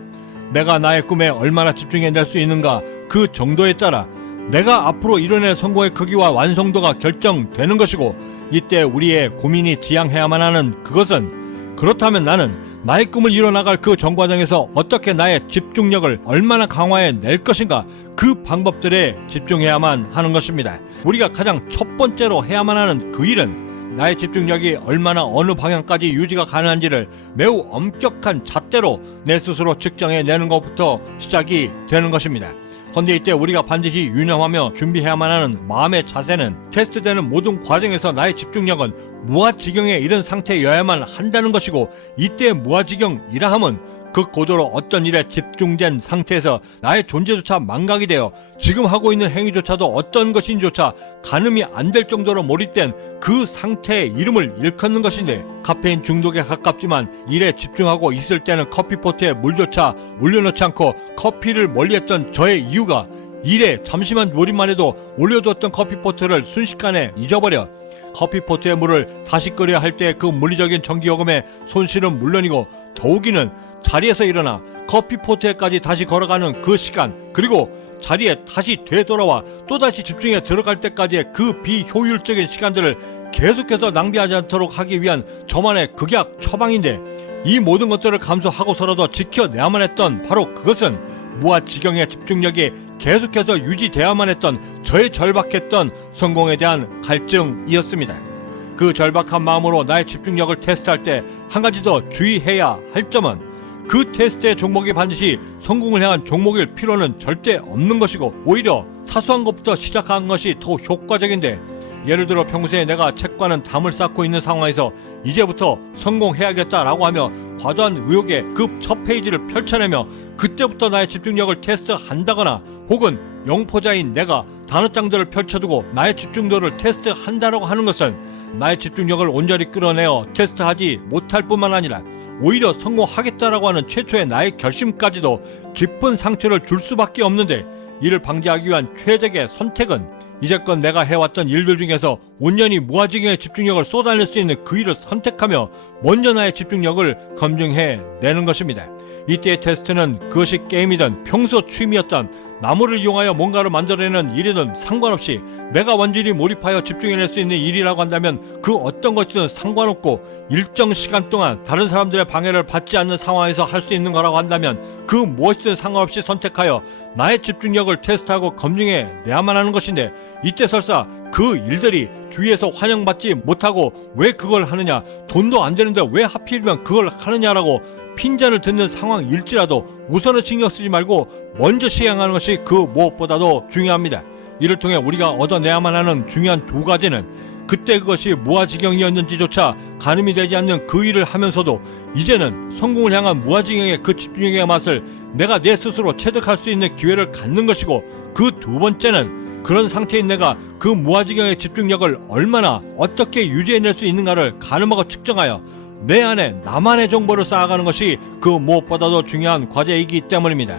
내가 나의 꿈에 얼마나 집중해낼 수 있는가, 그 정도에 따라 내가 앞으로 이뤄낼 성공의 크기와 완성도가 결정되는 것이고, 이때 우리의 고민이 지향해야만 하는 그것은, 그렇다면 나는 나의 꿈을 이뤄나갈 그 전과정에서 어떻게 나의 집중력을 얼마나 강화해 낼 것인가, 그 방법들에 집중해야만 하는 것입니다. 우리가 가장 첫 번째로 해야만 하는 그 일은 나의 집중력이 얼마나 어느 방향까지 유지가 가능한지를 매우 엄격한 잣대로 내 스스로 측정해 내는 것부터 시작이 되는 것입니다. 그런데 이때 우리가 반드시 유념하며 준비해야만 하는 마음의 자세는 테스트되는 모든 과정에서 나의 집중력은 무아지경에 이른 상태여야만 한다는 것이고, 이때 무아지경이라 함은 그 고도로 어떤 일에 집중된 상태에서 나의 존재조차 망각이 되어 지금 하고 있는 행위조차도 어떤 것인지조차 가늠이 안 될 정도로 몰입된 그 상태의 이름을 일컫는 것인데, 카페인 중독에 가깝지만 일에 집중하고 있을 때는 커피포트에 물조차 올려놓지 않고 커피를 멀리했던 저의 이유가 일에 잠시만 몰입만 해도 올려두었던 커피포트를 순식간에 잊어버려 커피포트의 물을 다시 끓여야 할 때 그 물리적인 전기요금의 손실은 물론이고, 더욱이는 자리에서 일어나 커피포트에까지 다시 걸어가는 그 시간, 그리고 자리에 다시 되돌아와 또다시 집중해 들어갈 때까지의 그 비효율적인 시간들을 계속해서 낭비하지 않도록 하기 위한 저만의 극약 처방인데, 이 모든 것들을 감수하고서라도 지켜내야만 했던 바로 그것은 무아지경의 집중력이 계속해서 유지되어야만 했던 저의 절박했던 성공에 대한 갈증이었습니다. 그 절박한 마음으로 나의 집중력을 테스트할 때 한 가지 더 주의해야 할 점은, 그 테스트의 종목이 반드시 성공을 향한 종목일 필요는 절대 없는 것이고, 오히려 사소한 것부터 시작하는 것이 더 효과적인데, 예를 들어 평소에 내가 책과는 담을 쌓고 있는 상황에서 이제부터 성공해야겠다라고 하며 과도한 의욕에 그 첫 페이지를 펼쳐내며 그때부터 나의 집중력을 테스트한다거나, 혹은 영포자인 내가 단어장들을 펼쳐두고 나의 집중도를 테스트한다라고 하는 것은 나의 집중력을 온전히 끌어내어 테스트하지 못할 뿐만 아니라 오히려 성공하겠다라고 하는 최초의 나의 결심까지도 깊은 상처를 줄 수밖에 없는데, 이를 방지하기 위한 최적의 선택은 이제껏 내가 해왔던 일들 중에서 온전히 무아지경의 집중력을 쏟아낼 수 있는 그 일을 선택하며 먼저 나의 집중력을 검증해 내는 것입니다. 이때의 테스트는 그것이 게임이든 평소 취미였던 나무를 이용하여 뭔가를 만들어내는 일이든 상관없이 내가 완전히 몰입하여 집중해낼 수 있는 일이라고 한다면 그 어떤 것이든 상관없고 일정 시간 동안 다른 사람들의 방해를 받지 않는 상황에서 할 수 있는 거라고 한다면 그 무엇이든 상관없이 선택하여 나의 집중력을 테스트하고 검증해 내야만 하는 것인데, 이때 설사 그 일들이 주위에서 환영받지 못하고 왜 그걸 하느냐, 돈도 안 되는데 왜 하필이면 그걸 하느냐라고 핀잔을 듣는 상황일지라도 우선은 신경 쓰지 말고 먼저 시행하는 것이 그 무엇보다도 중요합니다. 이를 통해 우리가 얻어내야만 하는 중요한 두 가지는, 그때 그것이 무아지경이었는지조차 가늠이 되지 않는 그 일을 하면서도 이제는 성공을 향한 무아지경의 그 집중력의 맛을 내가 내 스스로 체득할 수 있는 기회를 갖는 것이고, 그 두 번째는 그런 상태인 내가 그 무아지경의 집중력을 얼마나 어떻게 유지해낼 수 있는가를 가늠하고 측정하여 내 안에 나만의 정보를 쌓아가는 것이 그 무엇보다도 중요한 과제이기 때문입니다.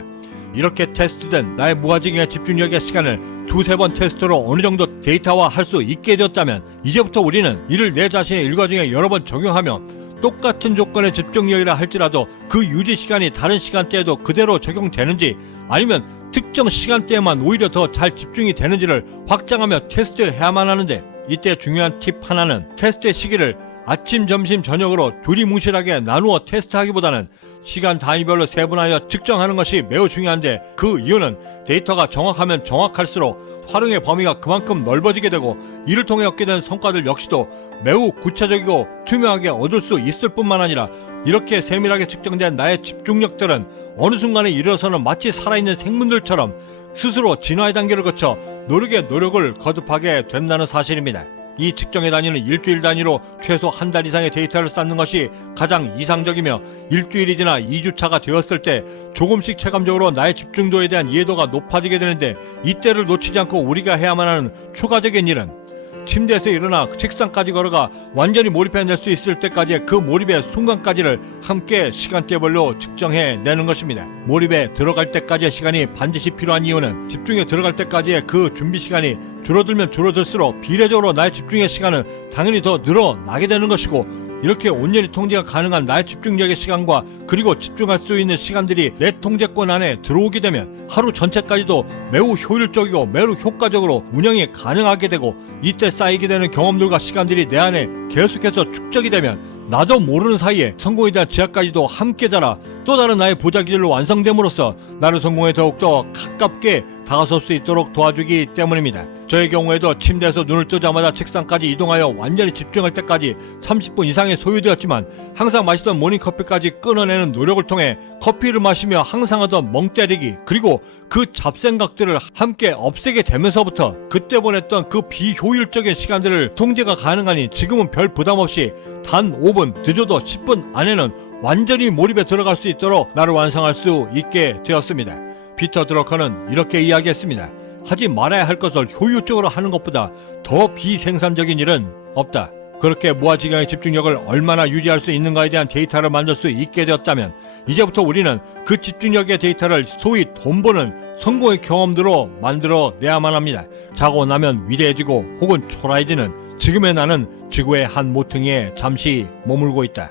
이렇게 테스트된 나의 무아지경의 집중력의 시간을 두세 번 테스트로 어느 정도 데이터화할 수 있게 되었다면, 이제부터 우리는 이를 내 자신의 일과 중에 여러 번 적용하며 똑같은 조건의 집중력이라 할지라도 그 유지 시간이 다른 시간대에도 그대로 적용되는지, 아니면 특정 시간대에만 오히려 더 잘 집중이 되는지를 확장하며 테스트해야만 하는데, 이때 중요한 팁 하나는 테스트의 시기를 아침, 점심, 저녁으로 두리뭉실하게 나누어 테스트하기보다는 시간 단위별로 세분하여 측정하는 것이 매우 중요한데, 그 이유는 데이터가 정확하면 정확할수록 활용의 범위가 그만큼 넓어지게 되고, 이를 통해 얻게 된 성과들 역시도 매우 구체적이고 투명하게 얻을 수 있을 뿐만 아니라, 이렇게 세밀하게 측정된 나의 집중력들은 어느 순간에 이르러서는 마치 살아있는 생물들처럼 스스로 진화의 단계를 거쳐 노력의 노력을 거듭하게 된다는 사실입니다. 이 측정의 단위는 일주일 단위로 최소 한 달 이상의 데이터를 쌓는 것이 가장 이상적이며, 일주일이 지나 2주차가 되었을 때 조금씩 체감적으로 나의 집중도에 대한 이해도가 높아지게 되는데, 이때를 놓치지 않고 우리가 해야만 하는 추가적인 일은 침대에서 일어나 책상까지 걸어가 완전히 몰입해낼 수 있을 때까지의 그 몰입의 순간까지를 함께 시간대별로 측정해내는 것입니다. 몰입에 들어갈 때까지의 시간이 반드시 필요한 이유는 집중에 들어갈 때까지의 그 준비 시간이 줄어들면 줄어들수록 비례적으로 나의 집중의 시간은 당연히 더 늘어나게 되는 것이고, 이렇게 온전히 통제가 가능한 나의 집중력의 시간과 그리고 집중할 수 있는 시간들이 내 통제권 안에 들어오게 되면 하루 전체까지도 매우 효율적이고 매우 효과적으로 운영이 가능하게 되고, 이때 쌓이게 되는 경험들과 시간들이 내 안에 계속해서 축적이 되면 나도 모르는 사이에 성공에 대한 지하까지도 함께 자라 또 다른 나의 보자기들로 완성됨으로써 나를 성공에 더욱더 가깝게 다가설 수 있도록 도와주기 때문입니다. 저의 경우에도 침대에서 눈을 뜨자마자 책상까지 이동하여 완전히 집중할 때까지 30분 이상이 소요되었지만, 항상 마시던 모닝커피까지 끊어내는 노력을 통해 커피를 마시며 항상 하던 멍 때리기, 그리고 그 잡생각들을 함께 없애게 되면서부터 그때 보냈던 그 비효율적인 시간들을 통제가 가능하니, 지금은 별 부담 없이 단 5분, 늦어도 10분 안에는 완전히 몰입에 들어갈 수 있도록 나를 완성할 수 있게 되었습니다. 피터 드러커는 이렇게 이야기했습니다. 하지 말아야 할 것을 효율적으로 하는 것보다 더 비생산적인 일은 없다. 그렇게 무아지경의 집중력을 얼마나 유지할 수 있는가에 대한 데이터를 만들 수 있게 되었다면, 이제부터 우리는 그 집중력의 데이터를 소위 돈 버는 성공의 경험으로 만들어 내야만 합니다. 자고 나면 위대해지고 혹은 초라해지는 지금의 나는 지구의 한 모퉁이에 잠시 머물고 있다.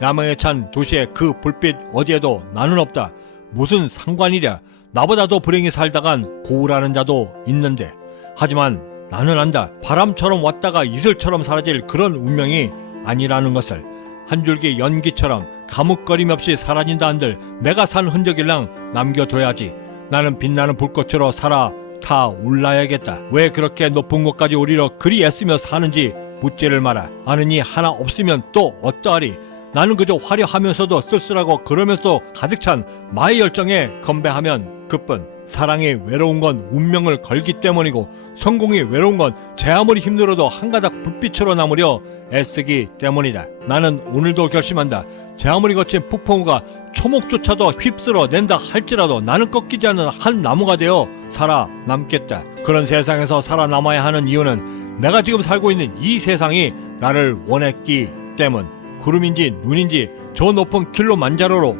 야망에 찬 도시의 그 불빛 어디에도 나는 없다. 무슨 상관이랴. 나보다 더 불행히 살다간 고우라는 자도 있는데. 하지만 나는 안다. 바람처럼 왔다가 이슬처럼 사라질 그런 운명이 아니라는 것을. 한 줄기 연기처럼 가뭇거림 없이 사라진다 한들 내가 산 흔적일랑 남겨둬야지. 나는 빛나는 불꽃으로 살아 타올라야겠다. 왜 그렇게 높은 곳까지 오리려 그리 애쓰며 사는지 묻지를 마라. 아는 이 하나 없으면 또 어떠하리. 나는 그저 화려하면서도 쓸쓸하고 그러면서 가득 찬 마의 열정에 건배하면 그뿐. 사랑이 외로운 건 운명을 걸기 때문이고, 성공이 외로운 건 제 아무리 힘들어도 한 가닥 불빛으로 남으려 애쓰기 때문이다. 나는 오늘도 결심한다. 제 아무리 거친 폭풍우가 초목조차도 휩쓸어 낸다 할지라도 나는 꺾이지 않는 한 나무가 되어 살아남겠다. 그런 세상에서 살아남아야 하는 이유는 내가 지금 살고 있는 이 세상이 나를 원했기 때문. 구름인지 눈인지 저 높은 킬로만자로로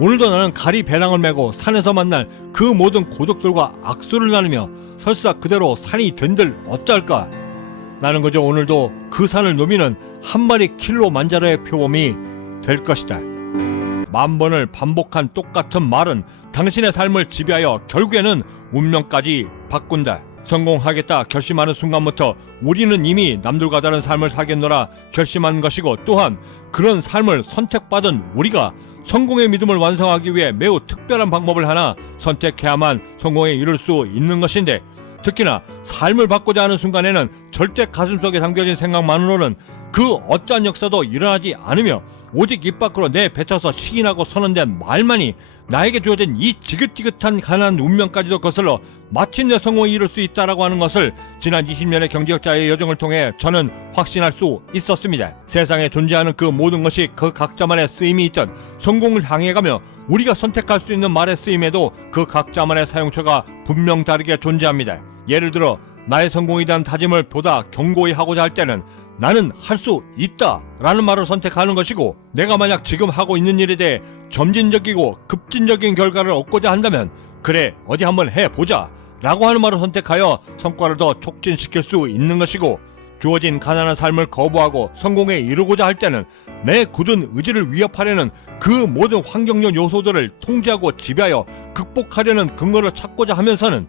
오늘도 나는 가리 배낭을 메고 산에서 만날 그 모든 고독들과 악수를 나누며 설사 그대로 산이 된들 어쩔까. 나는 그저 오늘도 그 산을 누비는 한 마리 킬로만자로의 표범이 될 것이다. 만 번을 반복한 똑같은 말은 당신의 삶을 지배하여 결국에는 운명까지 바꾼다. 성공하겠다 결심하는 순간부터 우리는 이미 남들과 다른 삶을 살겠노라 결심한 것이고, 또한 그런 삶을 선택받은 우리가 성공의 믿음을 완성하기 위해 매우 특별한 방법을 하나 선택해야만 성공에 이룰 수 있는 것인데, 특히나 삶을 바꾸자 하는 순간에는 절대 가슴속에 담겨진 생각만으로는 그 어떠한 역사도 일어나지 않으며 오직 입 밖으로 내뱉어서 시인하고 선언된 말만이 나에게 주어진 이 지긋지긋한 가난한 운명까지도 거슬러 마침내 성공에 이룰 수 있다라고 하는 것을 지난 20년의 경제학자의 여정을 통해 저는 확신할 수 있었습니다. 세상에 존재하는 그 모든 것이 그 각자만의 쓰임이 있듯 성공을 향해 가며 우리가 선택할 수 있는 말의 쓰임에도 그 각자만의 사용처가 분명 다르게 존재합니다. 예를 들어 나의 성공에 대한 다짐을 보다 견고히 하고자 할 때는 나는 할 수 있다 라는 말을 선택하는 것이고, 내가 만약 지금 하고 있는 일에 대해 점진적이고 급진적인 결과를 얻고자 한다면 그래 어디 한번 해보자 라고 하는 말을 선택하여 성과를 더 촉진시킬 수 있는 것이고, 주어진 가난한 삶을 거부하고 성공에 이르고자 할 때는 내 굳은 의지를 위협하려는 그 모든 환경적 요소들을 통제하고 지배하여 극복하려는 근거를 찾고자 하면서는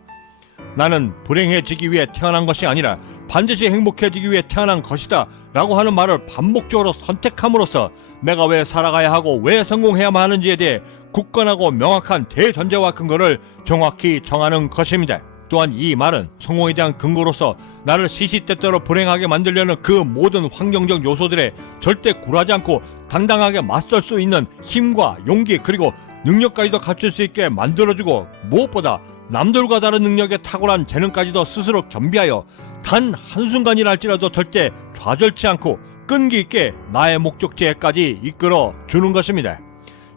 나는 불행해지기 위해 태어난 것이 아니라 반드시 행복해지기 위해 태어난 것이다 라고 하는 말을 반복적으로 선택함으로써 내가 왜 살아가야 하고 왜 성공해야만 하는지에 대해 굳건하고 명확한 대전제와 근거를 정확히 정하는 것입니다. 또한 이 말은 성공에 대한 근거로서 나를 시시때때로 불행하게 만들려는 그 모든 환경적 요소들에 절대 굴하지 않고 당당하게 맞설 수 있는 힘과 용기 그리고 능력까지도 갖출 수 있게 만들어주고, 무엇보다 남들과 다른 능력에 탁월한 재능까지도 스스로 겸비하여 단 한순간이라 할지라도 절대 좌절치 않고 끈기 있게 나의 목적지에까지 이끌어 주는 것입니다.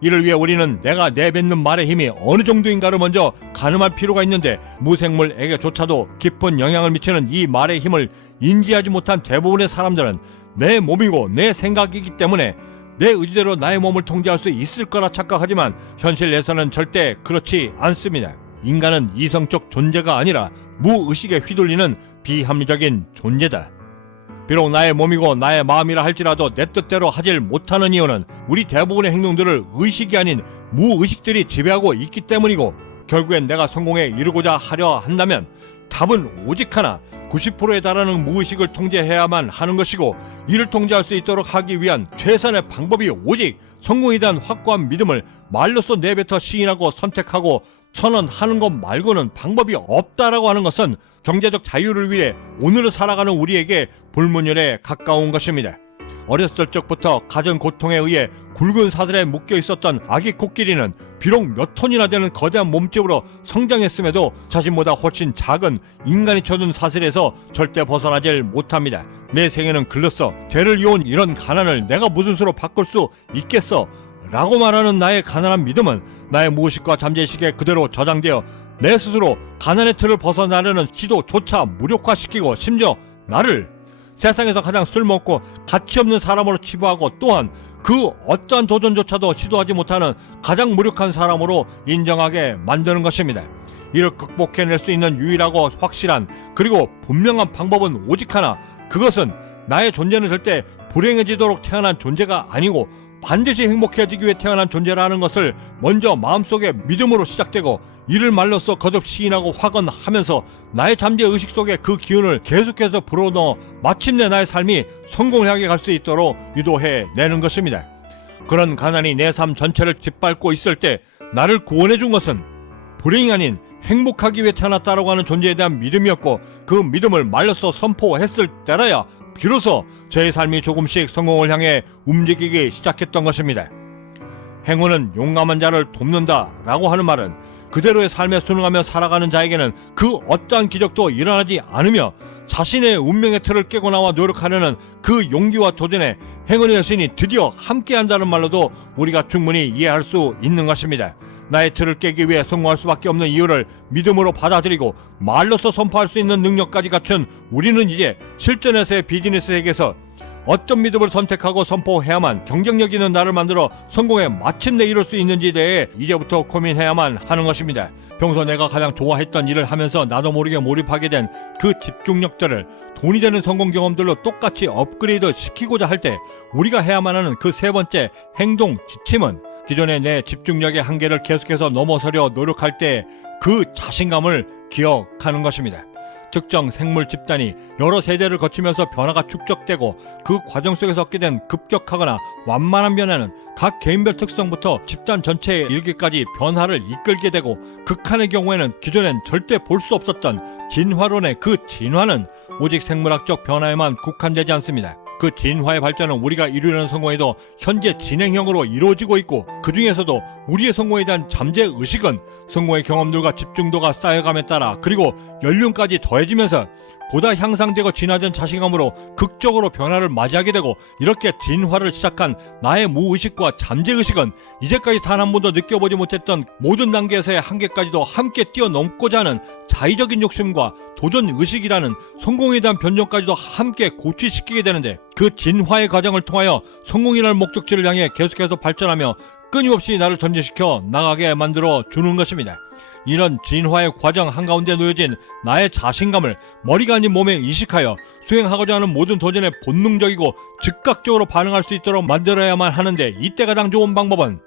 이를 위해 우리는 내가 내뱉는 말의 힘이 어느 정도인가를 먼저 가늠할 필요가 있는데, 무생물에게조차도 깊은 영향을 미치는 이 말의 힘을 인지하지 못한 대부분의 사람들은 내 몸이고 내 생각이기 때문에 내 의지대로 나의 몸을 통제할 수 있을 거라 착각하지만 현실에서는 절대 그렇지 않습니다. 인간은 이성적 존재가 아니라 무의식에 휘둘리는 비합리적인 존재다. 비록 나의 몸이고 나의 마음이라 할지라도 내 뜻대로 하질 못하는 이유는 우리 대부분의 행동들을 의식이 아닌 무의식들이 지배하고 있기 때문이고, 결국엔 내가 성공에 이르고자 하려 한다면 답은 오직 하나, 90%에 달하는 무의식을 통제해야만 하는 것이고, 이를 통제할 수 있도록 하기 위한 최선의 방법이 오직 성공에 대한 확고한 믿음을 말로써 내뱉어 시인하고 선택하고 선언하는 것 말고는 방법이 없다라고 하는 것은 경제적 자유를 위해 오늘을 살아가는 우리에게 불문율에 가까운 것입니다. 어렸을 적부터 가전 고통에 의해 굵은 사슬에 묶여 있었던 아기 코끼리는 비록 몇 톤이나 되는 거대한 몸집으로 성장했음에도 자신보다 훨씬 작은 인간이 쳐둔 사슬에서 절대 벗어나질 못합니다. 내 생애는 글렀어. 대를 이어온 이런 가난을 내가 무슨 수로 바꿀 수 있겠어? 라고 말하는 나의 가난한 믿음은 나의 무의식과 잠재의식에 그대로 저장되어 내 스스로 가난의 틀을 벗어나려는 시도조차 무력화시키고, 심지어 나를 세상에서 가장 쓸모없고 가치없는 사람으로 치부하고, 또한 그 어떠한 도전조차도 시도하지 못하는 가장 무력한 사람으로 인정하게 만드는 것입니다. 이를 극복해낼 수 있는 유일하고 확실한 그리고 분명한 방법은 오직 하나, 그것은 나의 존재는 절대 불행해지도록 태어난 존재가 아니고 반드시 행복해지기 위해 태어난 존재라는 것을 먼저 마음속에 믿음으로 시작되고, 이를 말로써 거듭 시인하고 확언하면서 나의 잠재의식 속에 그 기운을 계속해서 불어넣어 마침내 나의 삶이 성공을 향해 갈 수 있도록 유도해내는 것입니다. 그런 가난이 내 삶 전체를 짓밟고 있을 때 나를 구원해 준 것은 불행이 아닌 행복하기 위해 태어났다라고 하는 존재에 대한 믿음이었고, 그 믿음을 말로써 선포했을 때라야 비로소 제 삶이 조금씩 성공을 향해 움직이기 시작했던 것입니다. 행운은 용감한 자를 돕는다 라고 하는 말은 그대로의 삶에 순응하며 살아가는 자에게는 그 어떠한 기적도 일어나지 않으며 자신의 운명의 틀을 깨고 나와 노력하려는 그 용기와 도전에 행운의 여신이 드디어 함께한다는 말로도 우리가 충분히 이해할 수 있는 것입니다. 나의 틀을 깨기 위해 성공할 수밖에 없는 이유를 믿음으로 받아들이고 말로써 선포할 수 있는 능력까지 갖춘 우리는 이제 실전에서의 비즈니스 세계에서 어떤 믿음을 선택하고 선포해야만 경쟁력 있는 나를 만들어 성공에 마침내 이룰 수 있는지에 대해 이제부터 고민해야만 하는 것입니다. 평소 내가 가장 좋아했던 일을 하면서 나도 모르게 몰입하게 된 그 집중력들을 돈이 되는 성공 경험들로 똑같이 업그레이드 시키고자 할 때 우리가 해야만 하는 그 세 번째 행동 지침은 기존의 내 집중력의 한계를 계속해서 넘어서려 노력할 때 그 자신감을 기억하는 것입니다. 특정 생물 집단이 여러 세대를 거치면서 변화가 축적되고 그 과정 속에서 얻게 된 급격하거나 완만한 변화는 각 개인별 특성부터 집단 전체에 이르기까지 변화를 이끌게 되고, 극한의 경우에는 기존엔 절대 볼 수 없었던 진화론의 그 진화는 오직 생물학적 변화에만 국한되지 않습니다. 그 진화의 발전은 우리가 이루려는 성공에도 현재 진행형으로 이루어지고 있고, 그 중에서도 우리의 성공에 대한 잠재의식은 성공의 경험들과 집중도가 쌓여감에 따라, 그리고 연륜까지 더해지면서 보다 향상되고 진화된 자신감으로 극적으로 변화를 맞이하게 되고, 이렇게 진화를 시작한 나의 무의식과 잠재의식은 이제까지 단 한 번도 느껴보지 못했던 모든 단계에서의 한계까지도 함께 뛰어넘고자 하는 자의적인 욕심과 도전의식이라는 성공에 대한 변종까지도 함께 고취시키게 되는데, 그 진화의 과정을 통하여 성공이라는 목적지를 향해 계속해서 발전하며 끊임없이 나를 전진시켜 나가게 만들어 주는 것입니다. 이런 진화의 과정 한가운데 놓여진 나의 자신감을 머리가 아닌 몸에 이식하여 수행하고자 하는 모든 도전에 본능적이고 즉각적으로 반응할 수 있도록 만들어야만 하는데, 이때 가장 좋은 방법은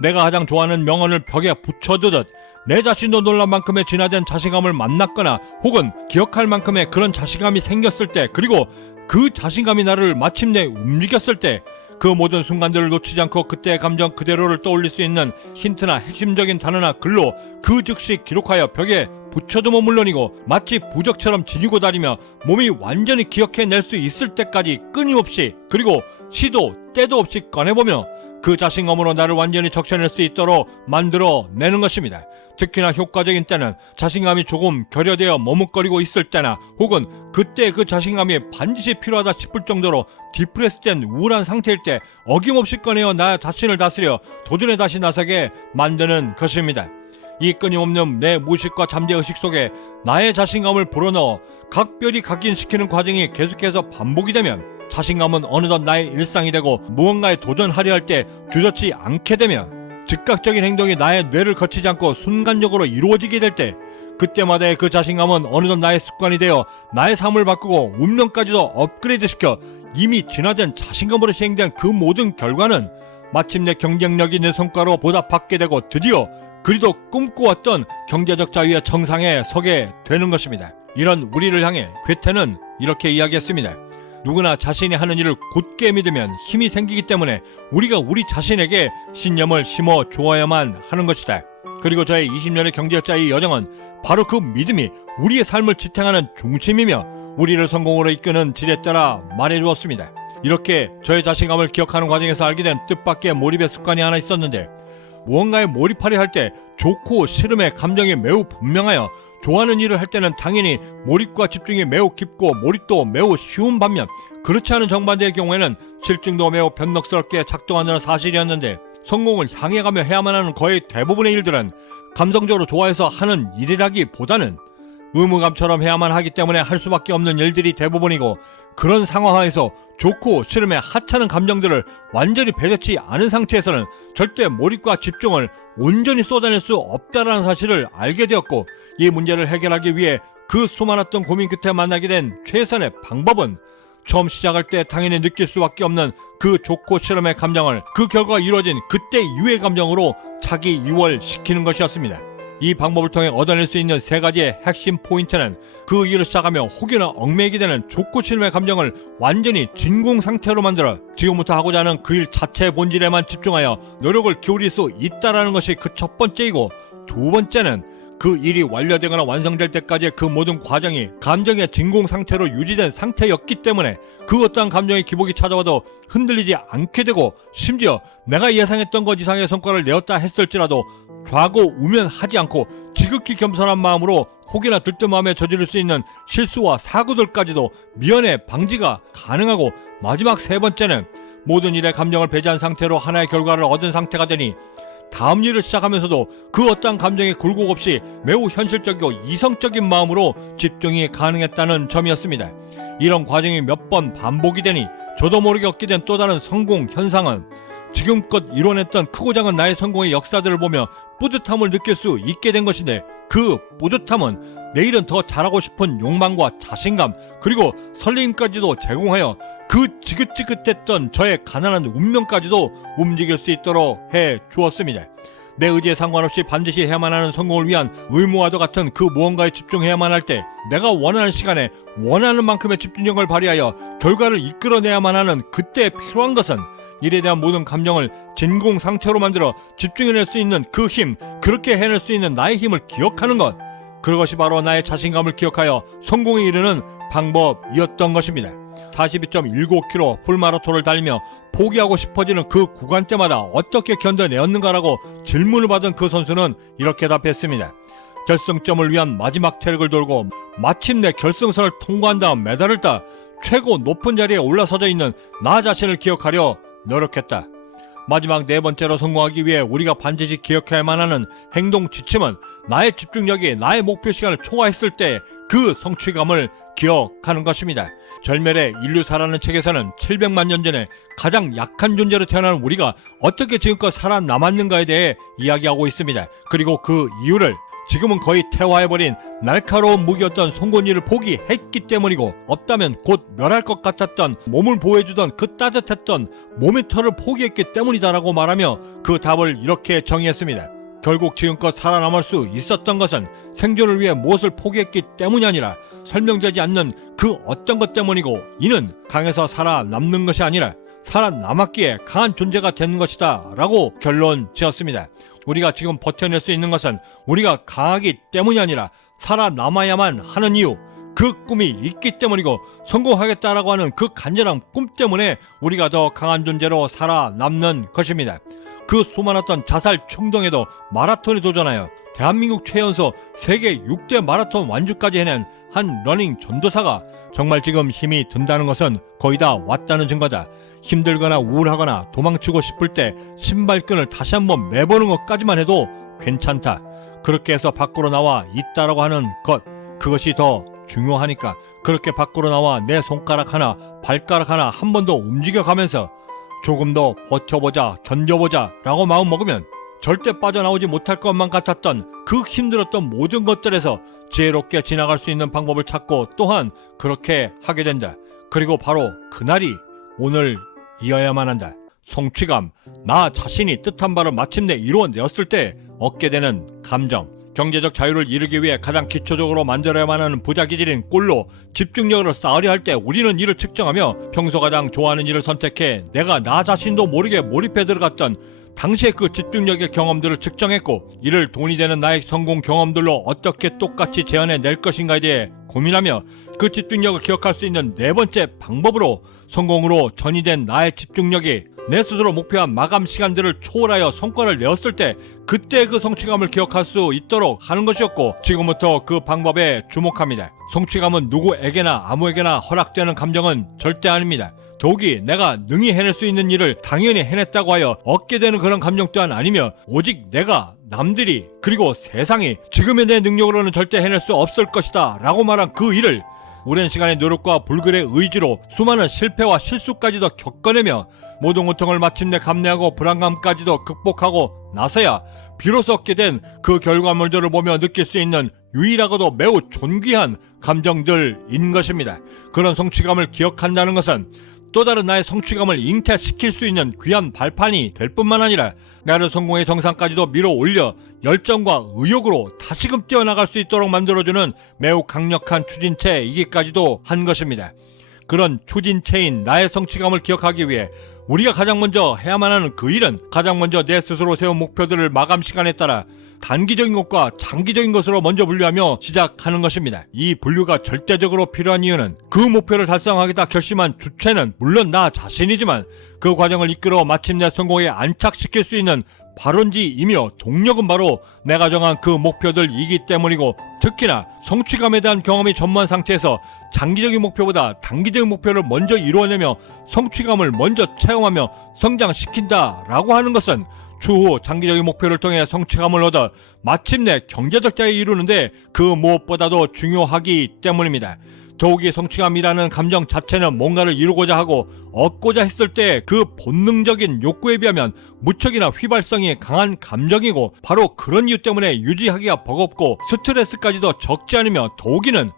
내가 가장 좋아하는 명언을 벽에 붙여두듯 내 자신도 놀랄 만큼의 진화된 자신감을 만났거나 혹은 기억할 만큼의 그런 자신감이 생겼을 때, 그리고 그 자신감이 나를 마침내 움직였을 때, 그 모든 순간들을 놓치지 않고 그때의 감정 그대로를 떠올릴 수 있는 힌트나 핵심적인 단어나 글로 그 즉시 기록하여 벽에 붙여두면 물론이고, 마치 부적처럼 지니고 다니며 몸이 완전히 기억해낼 수 있을 때까지 끊임없이, 그리고 시도 때도 없이 꺼내보며 그 자신감으로 나를 완전히 적셔낼 수 있도록 만들어내는 것입니다. 특히나 효과적인 때는 자신감이 조금 결여되어 머뭇거리고 있을 때나, 혹은 그때 그 자신감이 반드시 필요하다 싶을 정도로 디프레스된 우울한 상태일 때 어김없이 꺼내어 나 자신을 다스려 도전에 다시 나서게 만드는 것입니다. 이 끊임없는 내 무의식과 잠재의식 속에 나의 자신감을 불어넣어 각별히 각인시키는 과정이 계속해서 반복이 되면 자신감은 어느덧 나의 일상이 되고, 무언가에 도전하려 할 때 주저치 않게 되면 즉각적인 행동이 나의 뇌를 거치지 않고 순간적으로 이루어지게 될 때, 그때마다의 그 자신감은 어느덧 나의 습관이 되어 나의 삶을 바꾸고 운명까지도 업그레이드시켜 이미 진화된 자신감으로 시행된 그 모든 결과는 마침내 경쟁력 있는 성과로 보답받게 되고, 드디어 그리도 꿈꿔왔던 경제적 자유의 정상에 서게 되는 것입니다. 이런 우리를 향해 괴테는 이렇게 이야기했습니다. 누구나 자신이 하는 일을 곧게 믿으면 힘이 생기기 때문에 우리가 우리 자신에게 신념을 심어 주어야만 하는 것이다. 그리고 저의 20년의 경제자의 여정은 바로 그 믿음이 우리의 삶을 지탱하는 중심이며 우리를 성공으로 이끄는 질에 따라 말해주었습니다. 이렇게 저의 자신감을 기억하는 과정에서 알게 된 뜻밖의 몰입의 습관이 하나 있었는데, 무언가에 몰입하려 할 때 좋고 싫음의 감정이 매우 분명하여 좋아하는 일을 할 때는 당연히 몰입과 집중이 매우 깊고 몰입도 매우 쉬운 반면, 그렇지 않은 정반대의 경우에는 실증도 매우 변덕스럽게 작동하는 사실이었는데, 성공을 향해 가며 해야만 하는 거의 대부분의 일들은 감성적으로 좋아해서 하는 일이라기보다는 의무감처럼 해야만 하기 때문에 할 수밖에 없는 일들이 대부분이고, 그런 상황하에서 좋고 싫음의 하찮은 감정들을 완전히 배제치 않은 상태에서는 절대 몰입과 집중을 온전히 쏟아낼 수 없다라는 사실을 알게 되었고, 이 문제를 해결하기 위해 그 수많았던 고민 끝에 만나게 된 최선의 방법은 처음 시작할 때 당연히 느낄 수밖에 없는 그 좋고 싫음의 감정을 그 결과가 이루어진 그때 이후의 감정으로 자기 이월시키는 것이었습니다. 이 방법을 통해 얻어낼 수 있는 세 가지의 핵심 포인트는, 그 일을 시작하며 혹여나 얽매이게 되는 좋고 싫음의 감정을 완전히 진공 상태로 만들어 지금부터 하고자 하는 그 일 자체의 본질에만 집중하여 노력을 기울일 수 있다라는 것이 그 첫 번째이고, 두 번째는 그 일이 완료되거나 완성될 때까지의 그 모든 과정이 감정의 진공 상태로 유지된 상태였기 때문에 그 어떠한 감정의 기복이 찾아와도 흔들리지 않게 되고, 심지어 내가 예상했던 것 이상의 성과를 내었다 했을지라도 좌고우면하지 않고 지극히 겸손한 마음으로 혹여나 들뜬마음에 저지를 수 있는 실수와 사고들까지도 미연에 방지가 가능하고, 마지막 세 번째는 모든 일에 감정을 배제한 상태로 하나의 결과를 얻은 상태가 되니 다음 일을 시작하면서도 그 어떠한 감정의 굴곡 없이 매우 현실적이고 이성적인 마음으로 집중이 가능했다는 점이었습니다. 이런 과정이 몇 번 반복이 되니 저도 모르게 얻게 된 또 다른 성공 현상은, 지금껏 이뤄냈던 크고 작은 나의 성공의 역사들을 보며 뿌듯함을 느낄 수 있게 된 것인데, 그 뿌듯함은 내일은 더 잘하고 싶은 욕망과 자신감 그리고 설레임까지도 제공하여 그 지긋지긋했던 저의 가난한 운명까지도 움직일 수 있도록 해 주었습니다. 내 의지에 상관없이 반드시 해야만 하는 성공을 위한 의무와도 같은 그 무언가에 집중해야만 할 때 내가 원하는 시간에 원하는 만큼의 집중력을 발휘하여 결과를 이끌어내야만 하는 그때 필요한 것은 일에 대한 모든 감정을 진공 상태로 만들어 집중해낼 수 있는 그 힘, 그렇게 해낼 수 있는 나의 힘을 기억하는 것, 그것이 바로 나의 자신감을 기억하여 성공에 이르는 방법이었던 것입니다. 42.19km 풀마라톤을 달리며 포기하고 싶어지는 그 구간때마다 어떻게 견뎌내었는가라고 질문을 받은 그 선수는 이렇게 답했습니다. 결승점을 위한 마지막 트랙을 돌고 마침내 결승선을 통과한 다음 메달을 따 최고 높은 자리에 올라서져 있는 나 자신을 기억하려 노력했다. 마지막 네 번째로 성공하기 위해 우리가 반드시 기억해야만 하는 행동 지침은 나의 집중력이 나의 목표 시간을 초과했을 때 그 성취감을 기억하는 것입니다. 절멸의 인류사라는 책에서는 700만 년 전에 가장 약한 존재로 태어난 우리가 어떻게 지금껏 살아남았는가에 대해 이야기하고 있습니다. 그리고 그 이유를 지금은 거의 퇴화해버린 날카로운 무기였던 송곳니를 포기했기 때문이고, 없다면 곧 멸할 것 같았던 몸을 보호해주던 그 따뜻했던 몸의 털을 포기했기 때문이다라고 말하며 그 답을 이렇게 정의했습니다. 결국 지금껏 살아남을 수 있었던 것은 생존을 위해 무엇을 포기했기 때문이 아니라 설명되지 않는 그 어떤 것 때문이고, 이는 강해서 살아남는 것이 아니라 살아남았기에 강한 존재가 되는 것이다 라고 결론 지었습니다. 우리가 지금 버텨낼 수 있는 것은 우리가 강하기 때문이 아니라 살아남아야만 하는 이유, 그 꿈이 있기 때문이고, 성공하겠다라고 하는 그 간절한 꿈 때문에 우리가 더 강한 존재로 살아남는 것입니다. 그 수많았던 자살 충동에도 마라톤에 도전하여 대한민국 최연소 세계 6대 마라톤 완주까지 해낸 한 러닝 전도사가 정말 지금 힘이 든다는 것은 거의 다 왔다는 증거다. 힘들거나 우울하거나 도망치고 싶을 때 신발끈을 다시 한번 매보는 것까지만 해도 괜찮다. 그렇게 해서 밖으로 나와 있다라고 하는 것, 그것이 더 중요하니까 그렇게 밖으로 나와 내 손가락 하나 발가락 하나 한 번 더 움직여가면서 조금 더 버텨보자, 견뎌보자 라고 마음 먹으면 절대 빠져나오지 못할 것만 같았던 그 힘들었던 모든 것들에서 지혜롭게 지나갈 수 있는 방법을 찾고 또한 그렇게 하게 된다. 그리고 바로 그날이 오늘이어야만 한다. 성취감, 나 자신이 뜻한 바를 마침내 이루어내었을 때 얻게 되는 감정, 경제적 자유를 이루기 위해 가장 기초적으로 만들어야만 하는 부자 기질인 꼴로 집중력을 쌓으려 할 때 우리는 이를 측정하며 평소 가장 좋아하는 일을 선택해 내가 나 자신도 모르게 몰입해 들어갔던 당시의 그 집중력의 경험들을 측정했고, 이를 돈이 되는 나의 성공 경험들로 어떻게 똑같이 재현해낼 것인가에 대해 고민하며 그 집중력을 기억할 수 있는 네 번째 방법으로 성공으로 전이된 나의 집중력이 내 스스로 목표한 마감 시간들을 초월하여 성과를 내었을 때 그때 그 성취감을 기억할 수 있도록 하는 것이었고, 지금부터 그 방법에 주목합니다. 성취감은 누구에게나 아무에게나 허락되는 감정은 절대 아닙니다. 더욱이 내가 능히 해낼 수 있는 일을 당연히 해냈다고 하여 얻게 되는 그런 감정 또한 아니며, 오직 내가, 남들이, 그리고 세상이 지금의 내 능력으로는 절대 해낼 수 없을 것이다 라고 말한 그 일을 오랜 시간의 노력과 불굴의 의지로 수많은 실패와 실수까지도 겪어내며 모든 고통을 마침내 감내하고 불안감까지도 극복하고 나서야 비로소 얻게 된 그 결과물들을 보며 느낄 수 있는 유일하고도 매우 존귀한 감정들인 것입니다. 그런 성취감을 기억한다는 것은 또 다른 나의 성취감을 잉태시킬 수 있는 귀한 발판이 될 뿐만 아니라 나를 성공의 정상까지도 밀어올려 열정과 의욕으로 다시금 뛰어나갈 수 있도록 만들어주는 매우 강력한 추진체이기까지도 한 것입니다. 그런 추진체인 나의 성취감을 기억하기 위해 우리가 가장 먼저 해야만 하는 그 일은 가장 먼저 내 스스로 세운 목표들을 마감 시간에 따라 단기적인 것과 장기적인 것으로 먼저 분류하며 시작하는 것입니다. 이 분류가 절대적으로 필요한 이유는 그 목표를 달성하겠다 결심한 주체는 물론 나 자신이지만 그 과정을 이끌어 마침내 성공에 안착시킬 수 있는 발원지이며 동력은 바로 내가 정한 그 목표들이기 때문이고, 특히나 성취감에 대한 경험이 전무한 상태에서 장기적인 목표보다 단기적인 목표를 먼저 이루어내며 성취감을 먼저 체험하며 성장시킨다 라고 하는 것은 추후 장기적인 목표를 통해 성취감을 얻어 마침내 경제적 자유를 이루는데 그 무엇보다도 중요하기 때문입니다. 더욱이 성취감이라는 감정 자체는 뭔가를 이루고자 하고 얻고자 했을 때 그 본능적인 욕구에 비하면 무척이나 휘발성이 강한 감정이고, 바로 그런 이유 때문에 유지하기가 버겁고 스트레스까지도 적지 않으며, 더욱이는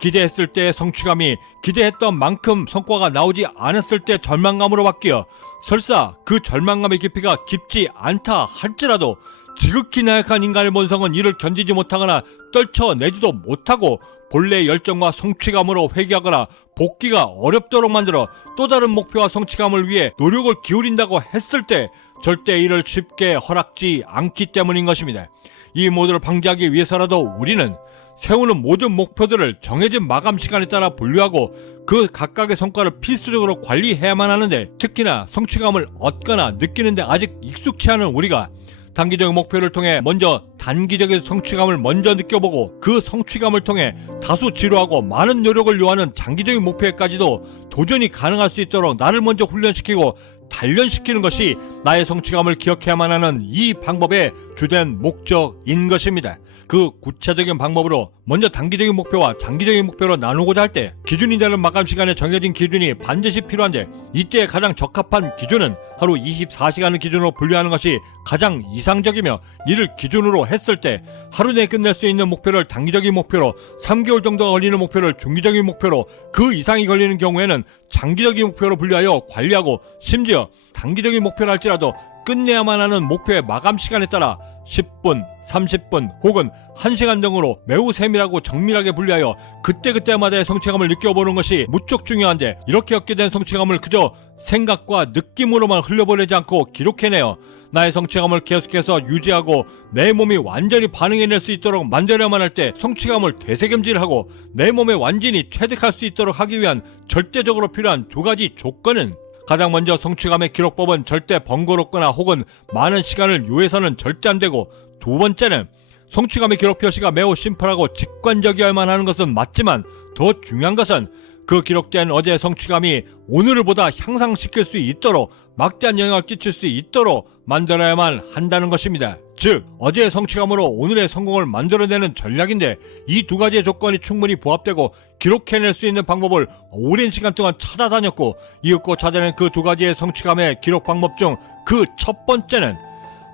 기대했을 때의 성취감이 기대했던 만큼 성과가 나오지 않았을 때 절망감으로 바뀌어 설사 그 절망감의 깊이가 깊지 않다 할지라도 지극히 나약한 인간의 본성은 이를 견디지 못하거나 떨쳐내지도 못하고 본래의 열정과 성취감으로 회귀하거나 복귀가 어렵도록 만들어 또 다른 목표와 성취감을 위해 노력을 기울인다고 했을 때 절대 이를 쉽게 허락지 않기 때문인 것입니다. 이 모두를 방지하기 위해서라도 우리는 세우는 모든 목표들을 정해진 마감 시간에 따라 분류하고 그 각각의 성과를 필수적으로 관리해야만 하는데, 특히나 성취감을 얻거나 느끼는데 아직 익숙치 않은 우리가 단기적인 목표를 통해 먼저 단기적인 성취감을 먼저 느껴보고 그 성취감을 통해 다소 지루하고 많은 노력을 요하는 장기적인 목표에까지도 도전이 가능할 수 있도록 나를 먼저 훈련시키고 단련시키는 것이 나의 성취감을 기억해야만 하는 이 방법의 주된 목적인 것입니다. 그 구체적인 방법으로 먼저 단기적인 목표와 장기적인 목표로 나누고자 할 때 기준이 되는 마감 시간에 정해진 기준이 반드시 필요한데, 이때 가장 적합한 기준은 하루 24시간을 기준으로 분류하는 것이 가장 이상적이며, 이를 기준으로 했을 때 하루 내에 끝낼 수 있는 목표를 단기적인 목표로, 3개월 정도가 걸리는 목표를 중기적인 목표로, 그 이상이 걸리는 경우에는 장기적인 목표로 분류하여 관리하고, 심지어 단기적인 목표를 할지라도 끝내야만 하는 목표의 마감 시간에 따라 10분, 30분 혹은 1시간 등으로 매우 세밀하고 정밀하게 분류하여 그때그때마다의 성취감을 느껴보는 것이 무척 중요한데, 이렇게 얻게 된 성취감을 그저 생각과 느낌으로만 흘려보내지 않고 기록해내어 나의 성취감을 계속해서 유지하고 내 몸이 완전히 반응해낼 수 있도록 만들어야만 할 때 성취감을 되새김질하고 내 몸에 완전히 체득할 수 있도록 하기 위한 절대적으로 필요한 두 가지 조건은, 가장 먼저 성취감의 기록법은 절대 번거롭거나 혹은 많은 시간을 요해서는 절대 안 되고, 두 번째는 성취감의 기록 표시가 매우 심플하고 직관적이어야만 하는 것은 맞지만, 더 중요한 것은 그 기록된 어제의 성취감이 오늘을 보다 향상시킬 수 있도록, 막대한 영향을 끼칠 수 있도록 만들어야만 한다는 것입니다. 즉, 어제의 성취감으로 오늘의 성공을 만들어내는 전략인데, 이 두 가지의 조건이 충분히 부합되고 기록해낼 수 있는 방법을 오랜 시간 동안 찾아다녔고 이윽고 찾아낸 그 두 가지의 성취감의 기록 방법 중 그 첫 번째는,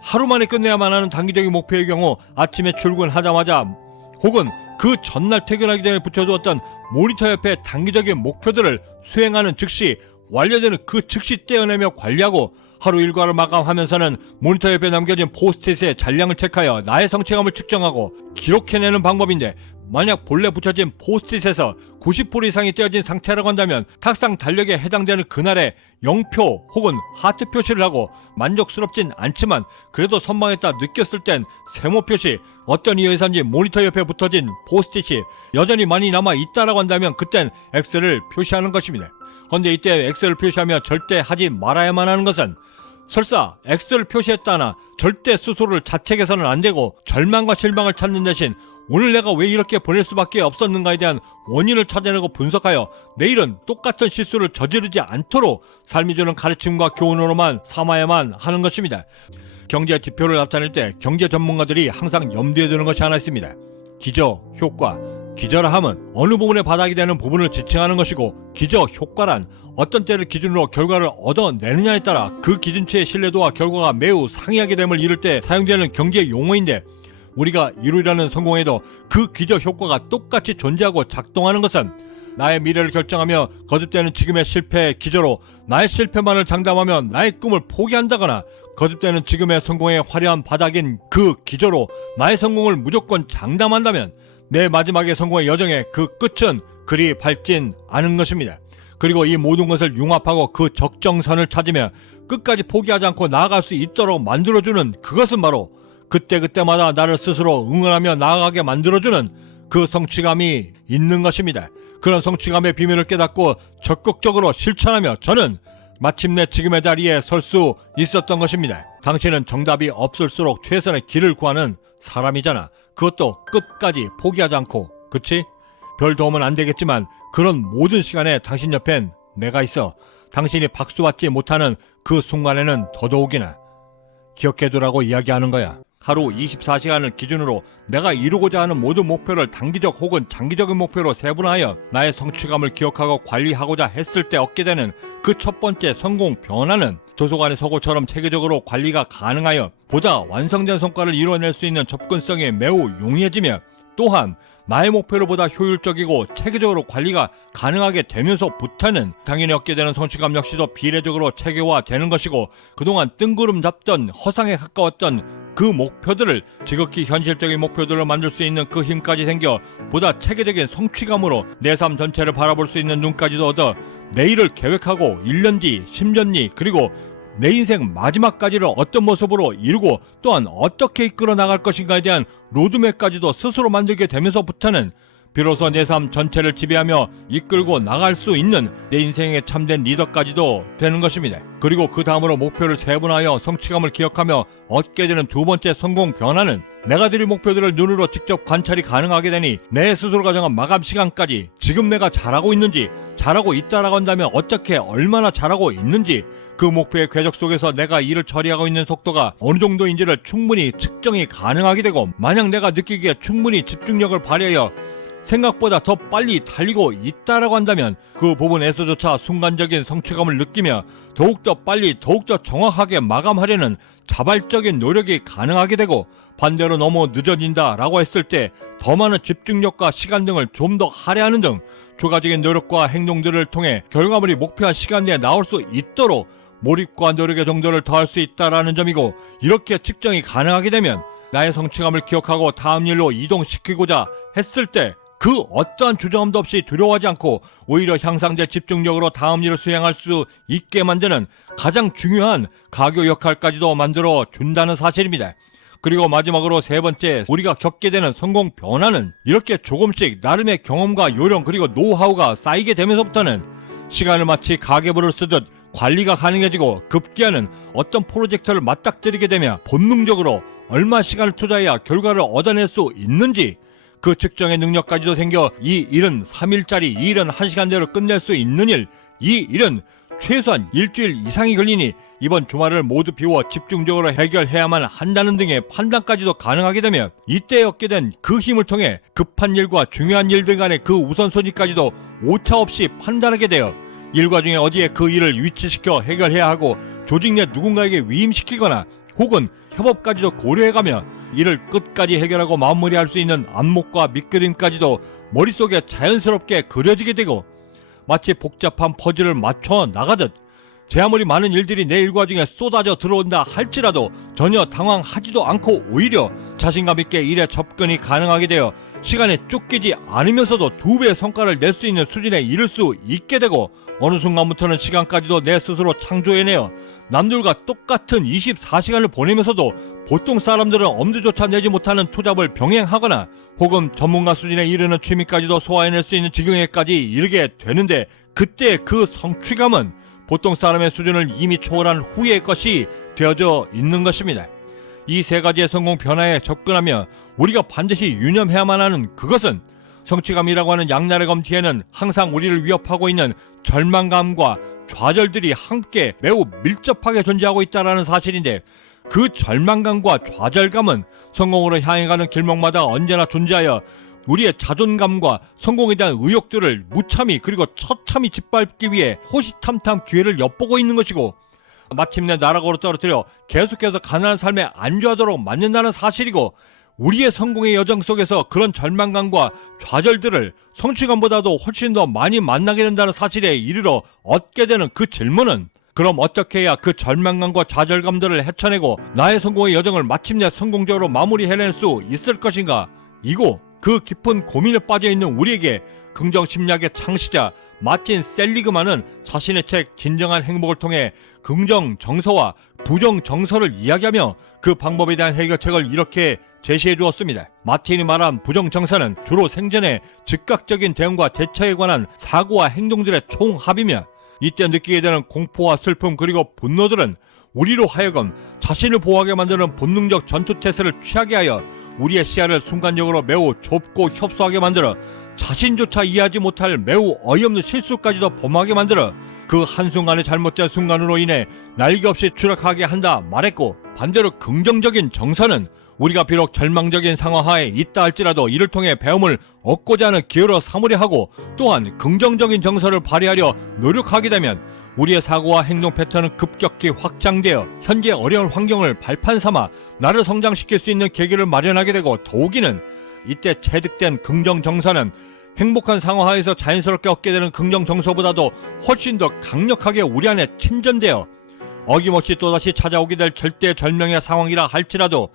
하루 만에 끝내야만 하는 단기적인 목표의 경우 아침에 출근하자마자 혹은 그 전날 퇴근하기 전에 붙여두었던 모니터 옆에 단기적인 목표들을 수행하는 즉시 완료되는 그 즉시 떼어내며 관리하고, 하루 일과를 마감하면서는 모니터 옆에 남겨진 포스트잇의 잔량을 체크하여 나의 성취감을 측정하고 기록해내는 방법인데, 만약 본래 붙여진 포스트잇에서 90% 이상이 떼어진 상태라고 한다면 탁상 달력에 해당되는 그날에 0표 혹은 하트 표시를 하고, 만족스럽진 않지만 그래도 선방했다 느꼈을 땐 세모 표시, 어떤 이유에서인지 모니터 옆에 붙어진 포스트잇이 여전히 많이 남아 있다라고 한다면 그땐 X를 표시하는 것입니다. 그런데 이때 X를 표시하며 절대 하지 말아야만 하는 것은, 설사 X를 표시했다나 절대 스스로를 자책해서는 안 되고 절망과 실망을 찾는 대신 오늘 내가 왜 이렇게 보낼 수밖에 없었는가에 대한 원인을 찾아내고 분석하여 내일은 똑같은 실수를 저지르지 않도록 삶이 주는 가르침과 교훈으로만 삼아야만 하는 것입니다. 경제 지표를 나타낼 때 경제 전문가들이 항상 염두에 두는 것이 하나 있습니다. 기저, 효과. 기저라 함은 어느 부분에 바닥이 되는 부분을 지칭하는 것이고, 기저 효과란 어떤 때를 기준으로 결과를 얻어내느냐에 따라 그 기준치의 신뢰도와 결과가 매우 상이하게 됨을 이룰 때 사용되는 경제 용어인데, 우리가 이루려는 성공에도 그 기저 효과가 똑같이 존재하고 작동하는 것은, 나의 미래를 결정하며 거듭되는 지금의 실패의 기저로 나의 실패만을 장담하며 나의 꿈을 포기한다거나, 거듭되는 지금의 성공의 화려한 바닥인 그 기저로 나의 성공을 무조건 장담한다면 내 마지막의 성공의 여정의 그 끝은 그리 밝진 않은 것입니다. 그리고 이 모든 것을 융합하고 그 적정선을 찾으며 끝까지 포기하지 않고 나아갈 수 있도록 만들어주는 그것은 바로 그때그때마다 나를 스스로 응원하며 나아가게 만들어주는 그 성취감이 있는 것입니다. 그런 성취감의 비밀을 깨닫고 적극적으로 실천하며 저는 마침내 지금의 자리에 설 수 있었던 것입니다. 당신은 정답이 없을수록 최선의 길을 구하는 사람이잖아. 그것도 끝까지 포기하지 않고, 그치? 별 도움은 안 되겠지만 그런 모든 시간에 당신 옆엔 내가 있어. 당신이 박수받지 못하는 그 순간에는 더더욱이나 기억해두라고 이야기하는 거야. 하루 24시간을 기준으로 내가 이루고자 하는 모든 목표를 단기적 혹은 장기적인 목표로 세분화하여 나의 성취감을 기억하고 관리하고자 했을 때 얻게 되는 그 첫 번째 성공 변화는 도서관의 서고처럼 체계적으로 관리가 가능하여 보다 완성된 성과를 이뤄낼 수 있는 접근성이 매우 용이해지며, 또한 나의 목표를 보다 효율적이고 체계적으로 관리가 가능하게 되면서부터는 당연히 얻게 되는 성취감 역시도 비례적으로 체계화되는 것이고, 그동안 뜬구름 잡던 허상에 가까웠던 그 목표들을 지극히 현실적인 목표들을 만들 수 있는 그 힘까지 생겨 보다 체계적인 성취감으로 내 삶 전체를 바라볼 수 있는 눈까지도 얻어 내일을 계획하고 1년 뒤, 10년 뒤, 그리고 내 인생 마지막까지를 어떤 모습으로 이루고 또한 어떻게 이끌어 나갈 것인가에 대한 로드맵까지도 스스로 만들게 되면서부터는 비로소 내 삶 전체를 지배하며 이끌고 나갈 수 있는 내 인생의 참된 리더까지도 되는 것입니다. 그리고 그 다음으로 목표를 세분화하여 성취감을 기억하며 얻게 되는 두 번째 성공 변화는 내가 드린 목표들을 눈으로 직접 관찰이 가능하게 되니 내 스스로가 정한 마감 시간까지 지금 내가 잘하고 있는지, 잘하고 있다라고 한다면 어떻게 얼마나 잘하고 있는지, 그 목표의 궤적 속에서 내가 일을 처리하고 있는 속도가 어느 정도인지를 충분히 측정이 가능하게 되고, 만약 내가 느끼기에 충분히 집중력을 발휘하여 생각보다 더 빨리 달리고 있다라고 한다면 그 부분에서조차 순간적인 성취감을 느끼며 더욱더 빨리 더욱더 정확하게 마감하려는 자발적인 노력이 가능하게 되고, 반대로 너무 늦어진다 라고 했을 때 더 많은 집중력과 시간 등을 좀 더 할애하는 등 추가적인 노력과 행동들을 통해 결과물이 목표한 시간 내에 나올 수 있도록 몰입과 노력의 정도를 더할 수 있다라는 점이고, 이렇게 측정이 가능하게 되면 나의 성취감을 기억하고 다음 일로 이동시키고자 했을 때 그 어떠한 주저함도 없이 두려워하지 않고 오히려 향상된 집중력으로 다음 일을 수행할 수 있게 만드는 가장 중요한 가교 역할까지도 만들어 준다는 사실입니다. 그리고 마지막으로 세 번째, 우리가 겪게 되는 성공 변화는 이렇게 조금씩 나름의 경험과 요령 그리고 노하우가 쌓이게 되면서부터는 시간을 마치 가계부를 쓰듯 관리가 가능해지고, 급기야는 어떤 프로젝트를 맞닥뜨리게 되면 본능적으로 얼마 시간을 투자해야 결과를 얻어낼 수 있는지 그 측정의 능력까지도 생겨 이 일은 3일짜리, 이 일은 1시간대로 끝낼 수 있는 일, 이 일은 최소한 일주일 이상이 걸리니 이번 주말을 모두 비워 집중적으로 해결해야만 한다는 등의 판단까지도 가능하게 되면 이때 얻게 된 그 힘을 통해 급한 일과 중요한 일들 간의 그 우선순위까지도 오차없이 판단하게 되어 일과 중에 어디에 그 일을 위치시켜 해결해야 하고 조직 내 누군가에게 위임시키거나 혹은 협업까지도 고려해가며 이를 끝까지 해결하고 마무리할 수 있는 안목과 밑그림까지도 머릿속에 자연스럽게 그려지게 되고, 마치 복잡한 퍼즐을 맞춰 나가듯 제 아무리 많은 일들이 내 일과 중에 쏟아져 들어온다 할지라도 전혀 당황하지도 않고 오히려 자신감 있게 일에 접근이 가능하게 되어 시간에 쫓기지 않으면서도 2배의 성과를 낼 수 있는 수준에 이를 수 있게 되고, 어느 순간부터는 시간까지도 내 스스로 창조해내어 남들과 똑같은 24시간을 보내면서도 보통 사람들은 엄두조차 내지 못하는 투잡을 병행하거나 혹은 전문가 수준에 이르는 취미까지도 소화해낼 수 있는 지경에까지 이르게 되는데, 그때 그 성취감은 보통 사람의 수준을 이미 초월한 후의 것이 되어져 있는 것입니다. 이 세 가지의 성공 변화에 접근하며 우리가 반드시 유념해야만 하는 그것은 성취감이라고 하는 양날의 검 뒤에는 항상 우리를 위협하고 있는 절망감과 좌절들이 함께 매우 밀접하게 존재하고 있다는 사실인데, 그 절망감과 좌절감은 성공으로 향해 가는 길목마다 언제나 존재하여 우리의 자존감과 성공에 대한 의욕들을 무참히 그리고 처참히 짓밟기 위해 호시탐탐 기회를 엿보고 있는 것이고, 마침내 나락으로 떨어뜨려 계속해서 가난한 삶에 안주하도록 만든다는 사실이고, 우리의 성공의 여정 속에서 그런 절망감과 좌절들을 성취감보다도 훨씬 더 많이 만나게 된다는 사실에 이르러 얻게 되는 그 질문은, 그럼 어떻게 해야 그 절망감과 좌절감들을 헤쳐내고 나의 성공의 여정을 마침내 성공적으로 마무리해낼 수 있을 것인가? 이고 그 깊은 고민에 빠져있는 우리에게 긍정심리학의 창시자 마틴 셀리그만은 자신의 책 진정한 행복을 통해 긍정 정서와 부정 정서를 이야기하며 그 방법에 대한 해결책을 이렇게 제시해 주었습니다. 마틴이 말한 부정 정서는 주로 생전의 즉각적인 대응과 대처에 관한 사고와 행동들의 총합이며, 이때 느끼게 되는 공포와 슬픔 그리고 분노들은 우리로 하여금 자신을 보호하게 만드는 본능적 전투태세를 취하게 하여 우리의 시야를 순간적으로 매우 좁고 협소하게 만들어 자신조차 이해하지 못할 매우 어이없는 실수까지도 범하게 만들어 그 한순간의 잘못된 순간으로 인해 날개 없이 추락하게 한다 말했고, 반대로 긍정적인 정서는 우리가 비록 절망적인 상황하에 있다 할지라도 이를 통해 배움을 얻고자 하는 기회로 삼으려 하고 또한 긍정적인 정서를 발휘하려 노력하게 되면 우리의 사고와 행동 패턴은 급격히 확장되어 현재 어려운 환경을 발판 삼아 나를 성장시킬 수 있는 계기를 마련하게 되고, 더욱이는 이때 체득된 긍정 정서는 행복한 상황하에서 자연스럽게 얻게 되는 긍정 정서보다도 훨씬 더 강력하게 우리 안에 침전되어 어김없이 또다시 찾아오게 될 절대절명의 상황이라 할지라도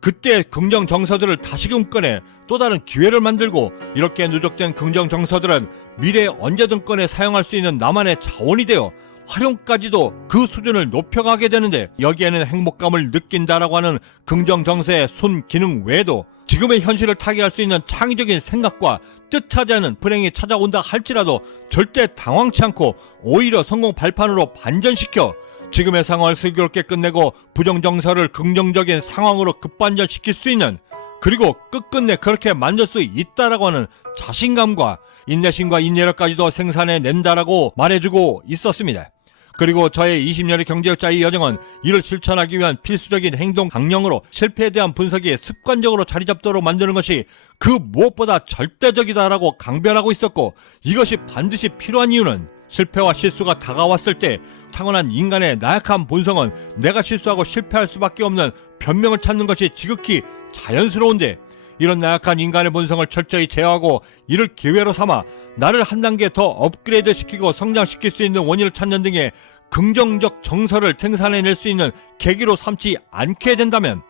그때의 긍정 정서들을 다시금 꺼내 또 다른 기회를 만들고, 이렇게 누적된 긍정 정서들은 미래에 언제든 꺼내 사용할 수 있는 나만의 자원이 되어 활용까지도 그 수준을 높여가게 되는데, 여기에는 행복감을 느낀다라고 하는 긍정 정서의 순 기능 외에도 지금의 현실을 타개할 수 있는 창의적인 생각과 뜻하지 않은 불행이 찾아온다 할지라도 절대 당황치 않고 오히려 성공 발판으로 반전시켜 지금의 상황을 슬기롭게 끝내고 부정정서를 긍정적인 상황으로 급반전시킬 수 있는, 그리고 끝끝내 그렇게 만들 수 있다라고 하는 자신감과 인내심과 인내력까지도 생산해낸다라고 말해주고 있었습니다. 그리고 저의 20년의 경제학자의 여정은 이를 실천하기 위한 필수적인 행동 강령으로 실패에 대한 분석이 습관적으로 자리 잡도록 만드는 것이 그 무엇보다 절대적이다라고 강변하고 있었고, 이것이 반드시 필요한 이유는 실패와 실수가 다가왔을 때 타고난 인간의 나약한 본성은 내가 실수하고 실패할 수밖에 없는 변명을 찾는 것이 지극히 자연스러운데, 이런 나약한 인간의 본성을 철저히 제어하고 이를 기회로 삼아 나를 한 단계 더 업그레이드 시키고 성장시킬 수 있는 원인을 찾는 등의 긍정적 정서를 생산해낼 수 있는 계기로 삼지 않게 된다면,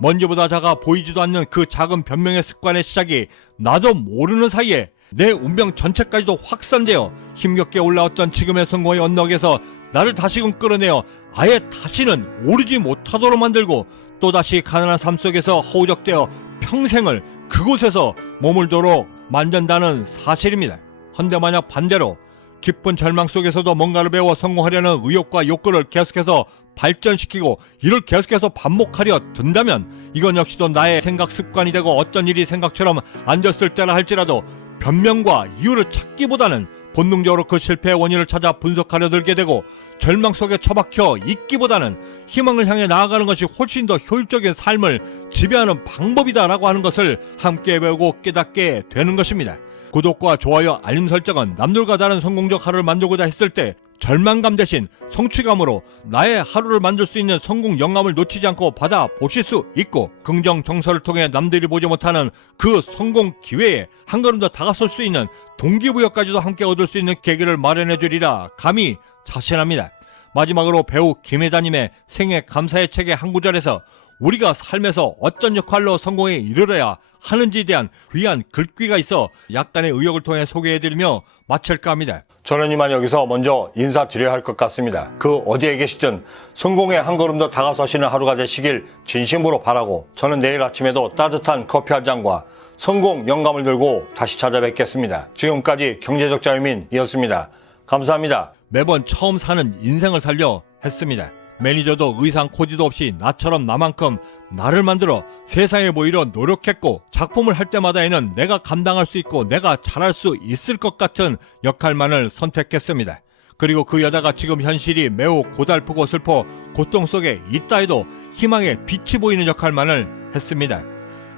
먼지보다 작아 보이지도 않는 그 작은 변명의 습관의 시작이 나도 모르는 사이에 내 운명 전체까지도 확산되어 힘겹게 올라왔던 지금의 성공의 언덕에서 나를 다시금 끌어내어 아예 다시는 오르지 못하도록 만들고, 또다시 가난한 삶 속에서 허우적되어 평생을 그곳에서 머물도록 만든다는 사실입니다. 헌데 만약 반대로 깊은 절망 속에서도 뭔가를 배워 성공하려는 의욕과 욕구를 계속해서 발전시키고 이를 계속해서 반복하려 든다면, 이건 역시도 나의 생각 습관이 되고 어떤 일이 생각처럼 안 됐을 때라 할지라도 변명과 이유를 찾기보다는 본능적으로 그 실패의 원인을 찾아 분석하려 들게 되고, 절망 속에 처박혀 있기보다는 희망을 향해 나아가는 것이 훨씬 더 효율적인 삶을 지배하는 방법이다라고 하는 것을 함께 배우고 깨닫게 되는 것입니다. 구독과 좋아요, 알림 설정은 남들과 다른 성공적 하루를 만들고자 했을 때 절망감 대신 성취감으로 나의 하루를 만들 수 있는 성공 영감을 놓치지 않고 받아보실 수 있고, 긍정 정서를 통해 남들이 보지 못하는 그 성공 기회에 한 걸음 더 다가설 수 있는 동기부여까지도 함께 얻을 수 있는 계기를 마련해 주리라 감히 자신합니다. 마지막으로 배우 김 회장님의 생애 감사의 책의 한 구절에서 우리가 삶에서 어떤 역할로 성공에 이르러야 하는지에 대한 귀한 글귀가 있어 약간의 의욕을 통해 소개해드리며 마칠까 합니다. 저는 이만 여기서 먼저 인사드려야 할 것 같습니다. 그 어디에 계시든 성공에 한 걸음 더 다가서시는 하루가 되시길 진심으로 바라고, 저는 내일 아침에도 따뜻한 커피 한 잔과 성공 영감을 들고 다시 찾아뵙겠습니다. 지금까지 경제적 자유민이었습니다. 감사합니다. 매번 처음 사는 인생을 살려 했습니다. 매니저도 의상 코디도 없이 나처럼 나만큼 나를 만들어 세상에 보이려 노력했고, 작품을 할 때마다에는 내가 감당할 수 있고 내가 잘할 수 있을 것 같은 역할만을 선택했습니다. 그리고 그 여자가 지금 현실이 매우 고달프고 슬퍼 고통 속에 있다 해도 희망의 빛이 보이는 역할만을 했습니다.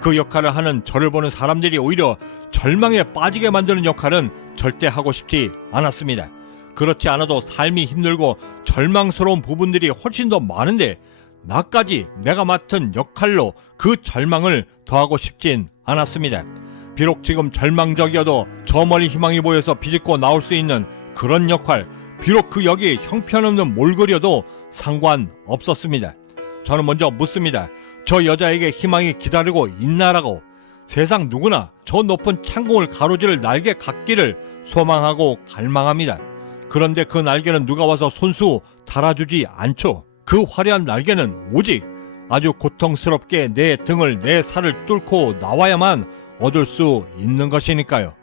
그 역할을 하는 저를 보는 사람들이 오히려 절망에 빠지게 만드는 역할은 절대 하고 싶지 않았습니다. 그렇지 않아도 삶이 힘들고 절망스러운 부분들이 훨씬 더 많은데, 나까지 내가 맡은 역할로 그 절망을 더하고 싶진 않았습니다. 비록 지금 절망적이어도 저 멀리 희망이 보여서 비집고 나올 수 있는 그런 역할, 비록 그 역이 형편없는 몰골이어도 상관없었습니다. 저는 먼저 묻습니다. 저 여자에게 희망이 기다리고 있나라고. 세상 누구나 저 높은 창공을 가로질 날개 갖기를 소망하고 갈망합니다. 그런데 그 날개는 누가 와서 손수 달아주지 않죠. 그 화려한 날개는 오직 아주 고통스럽게 내 등을, 내 살을 뚫고 나와야만 얻을 수 있는 것이니까요.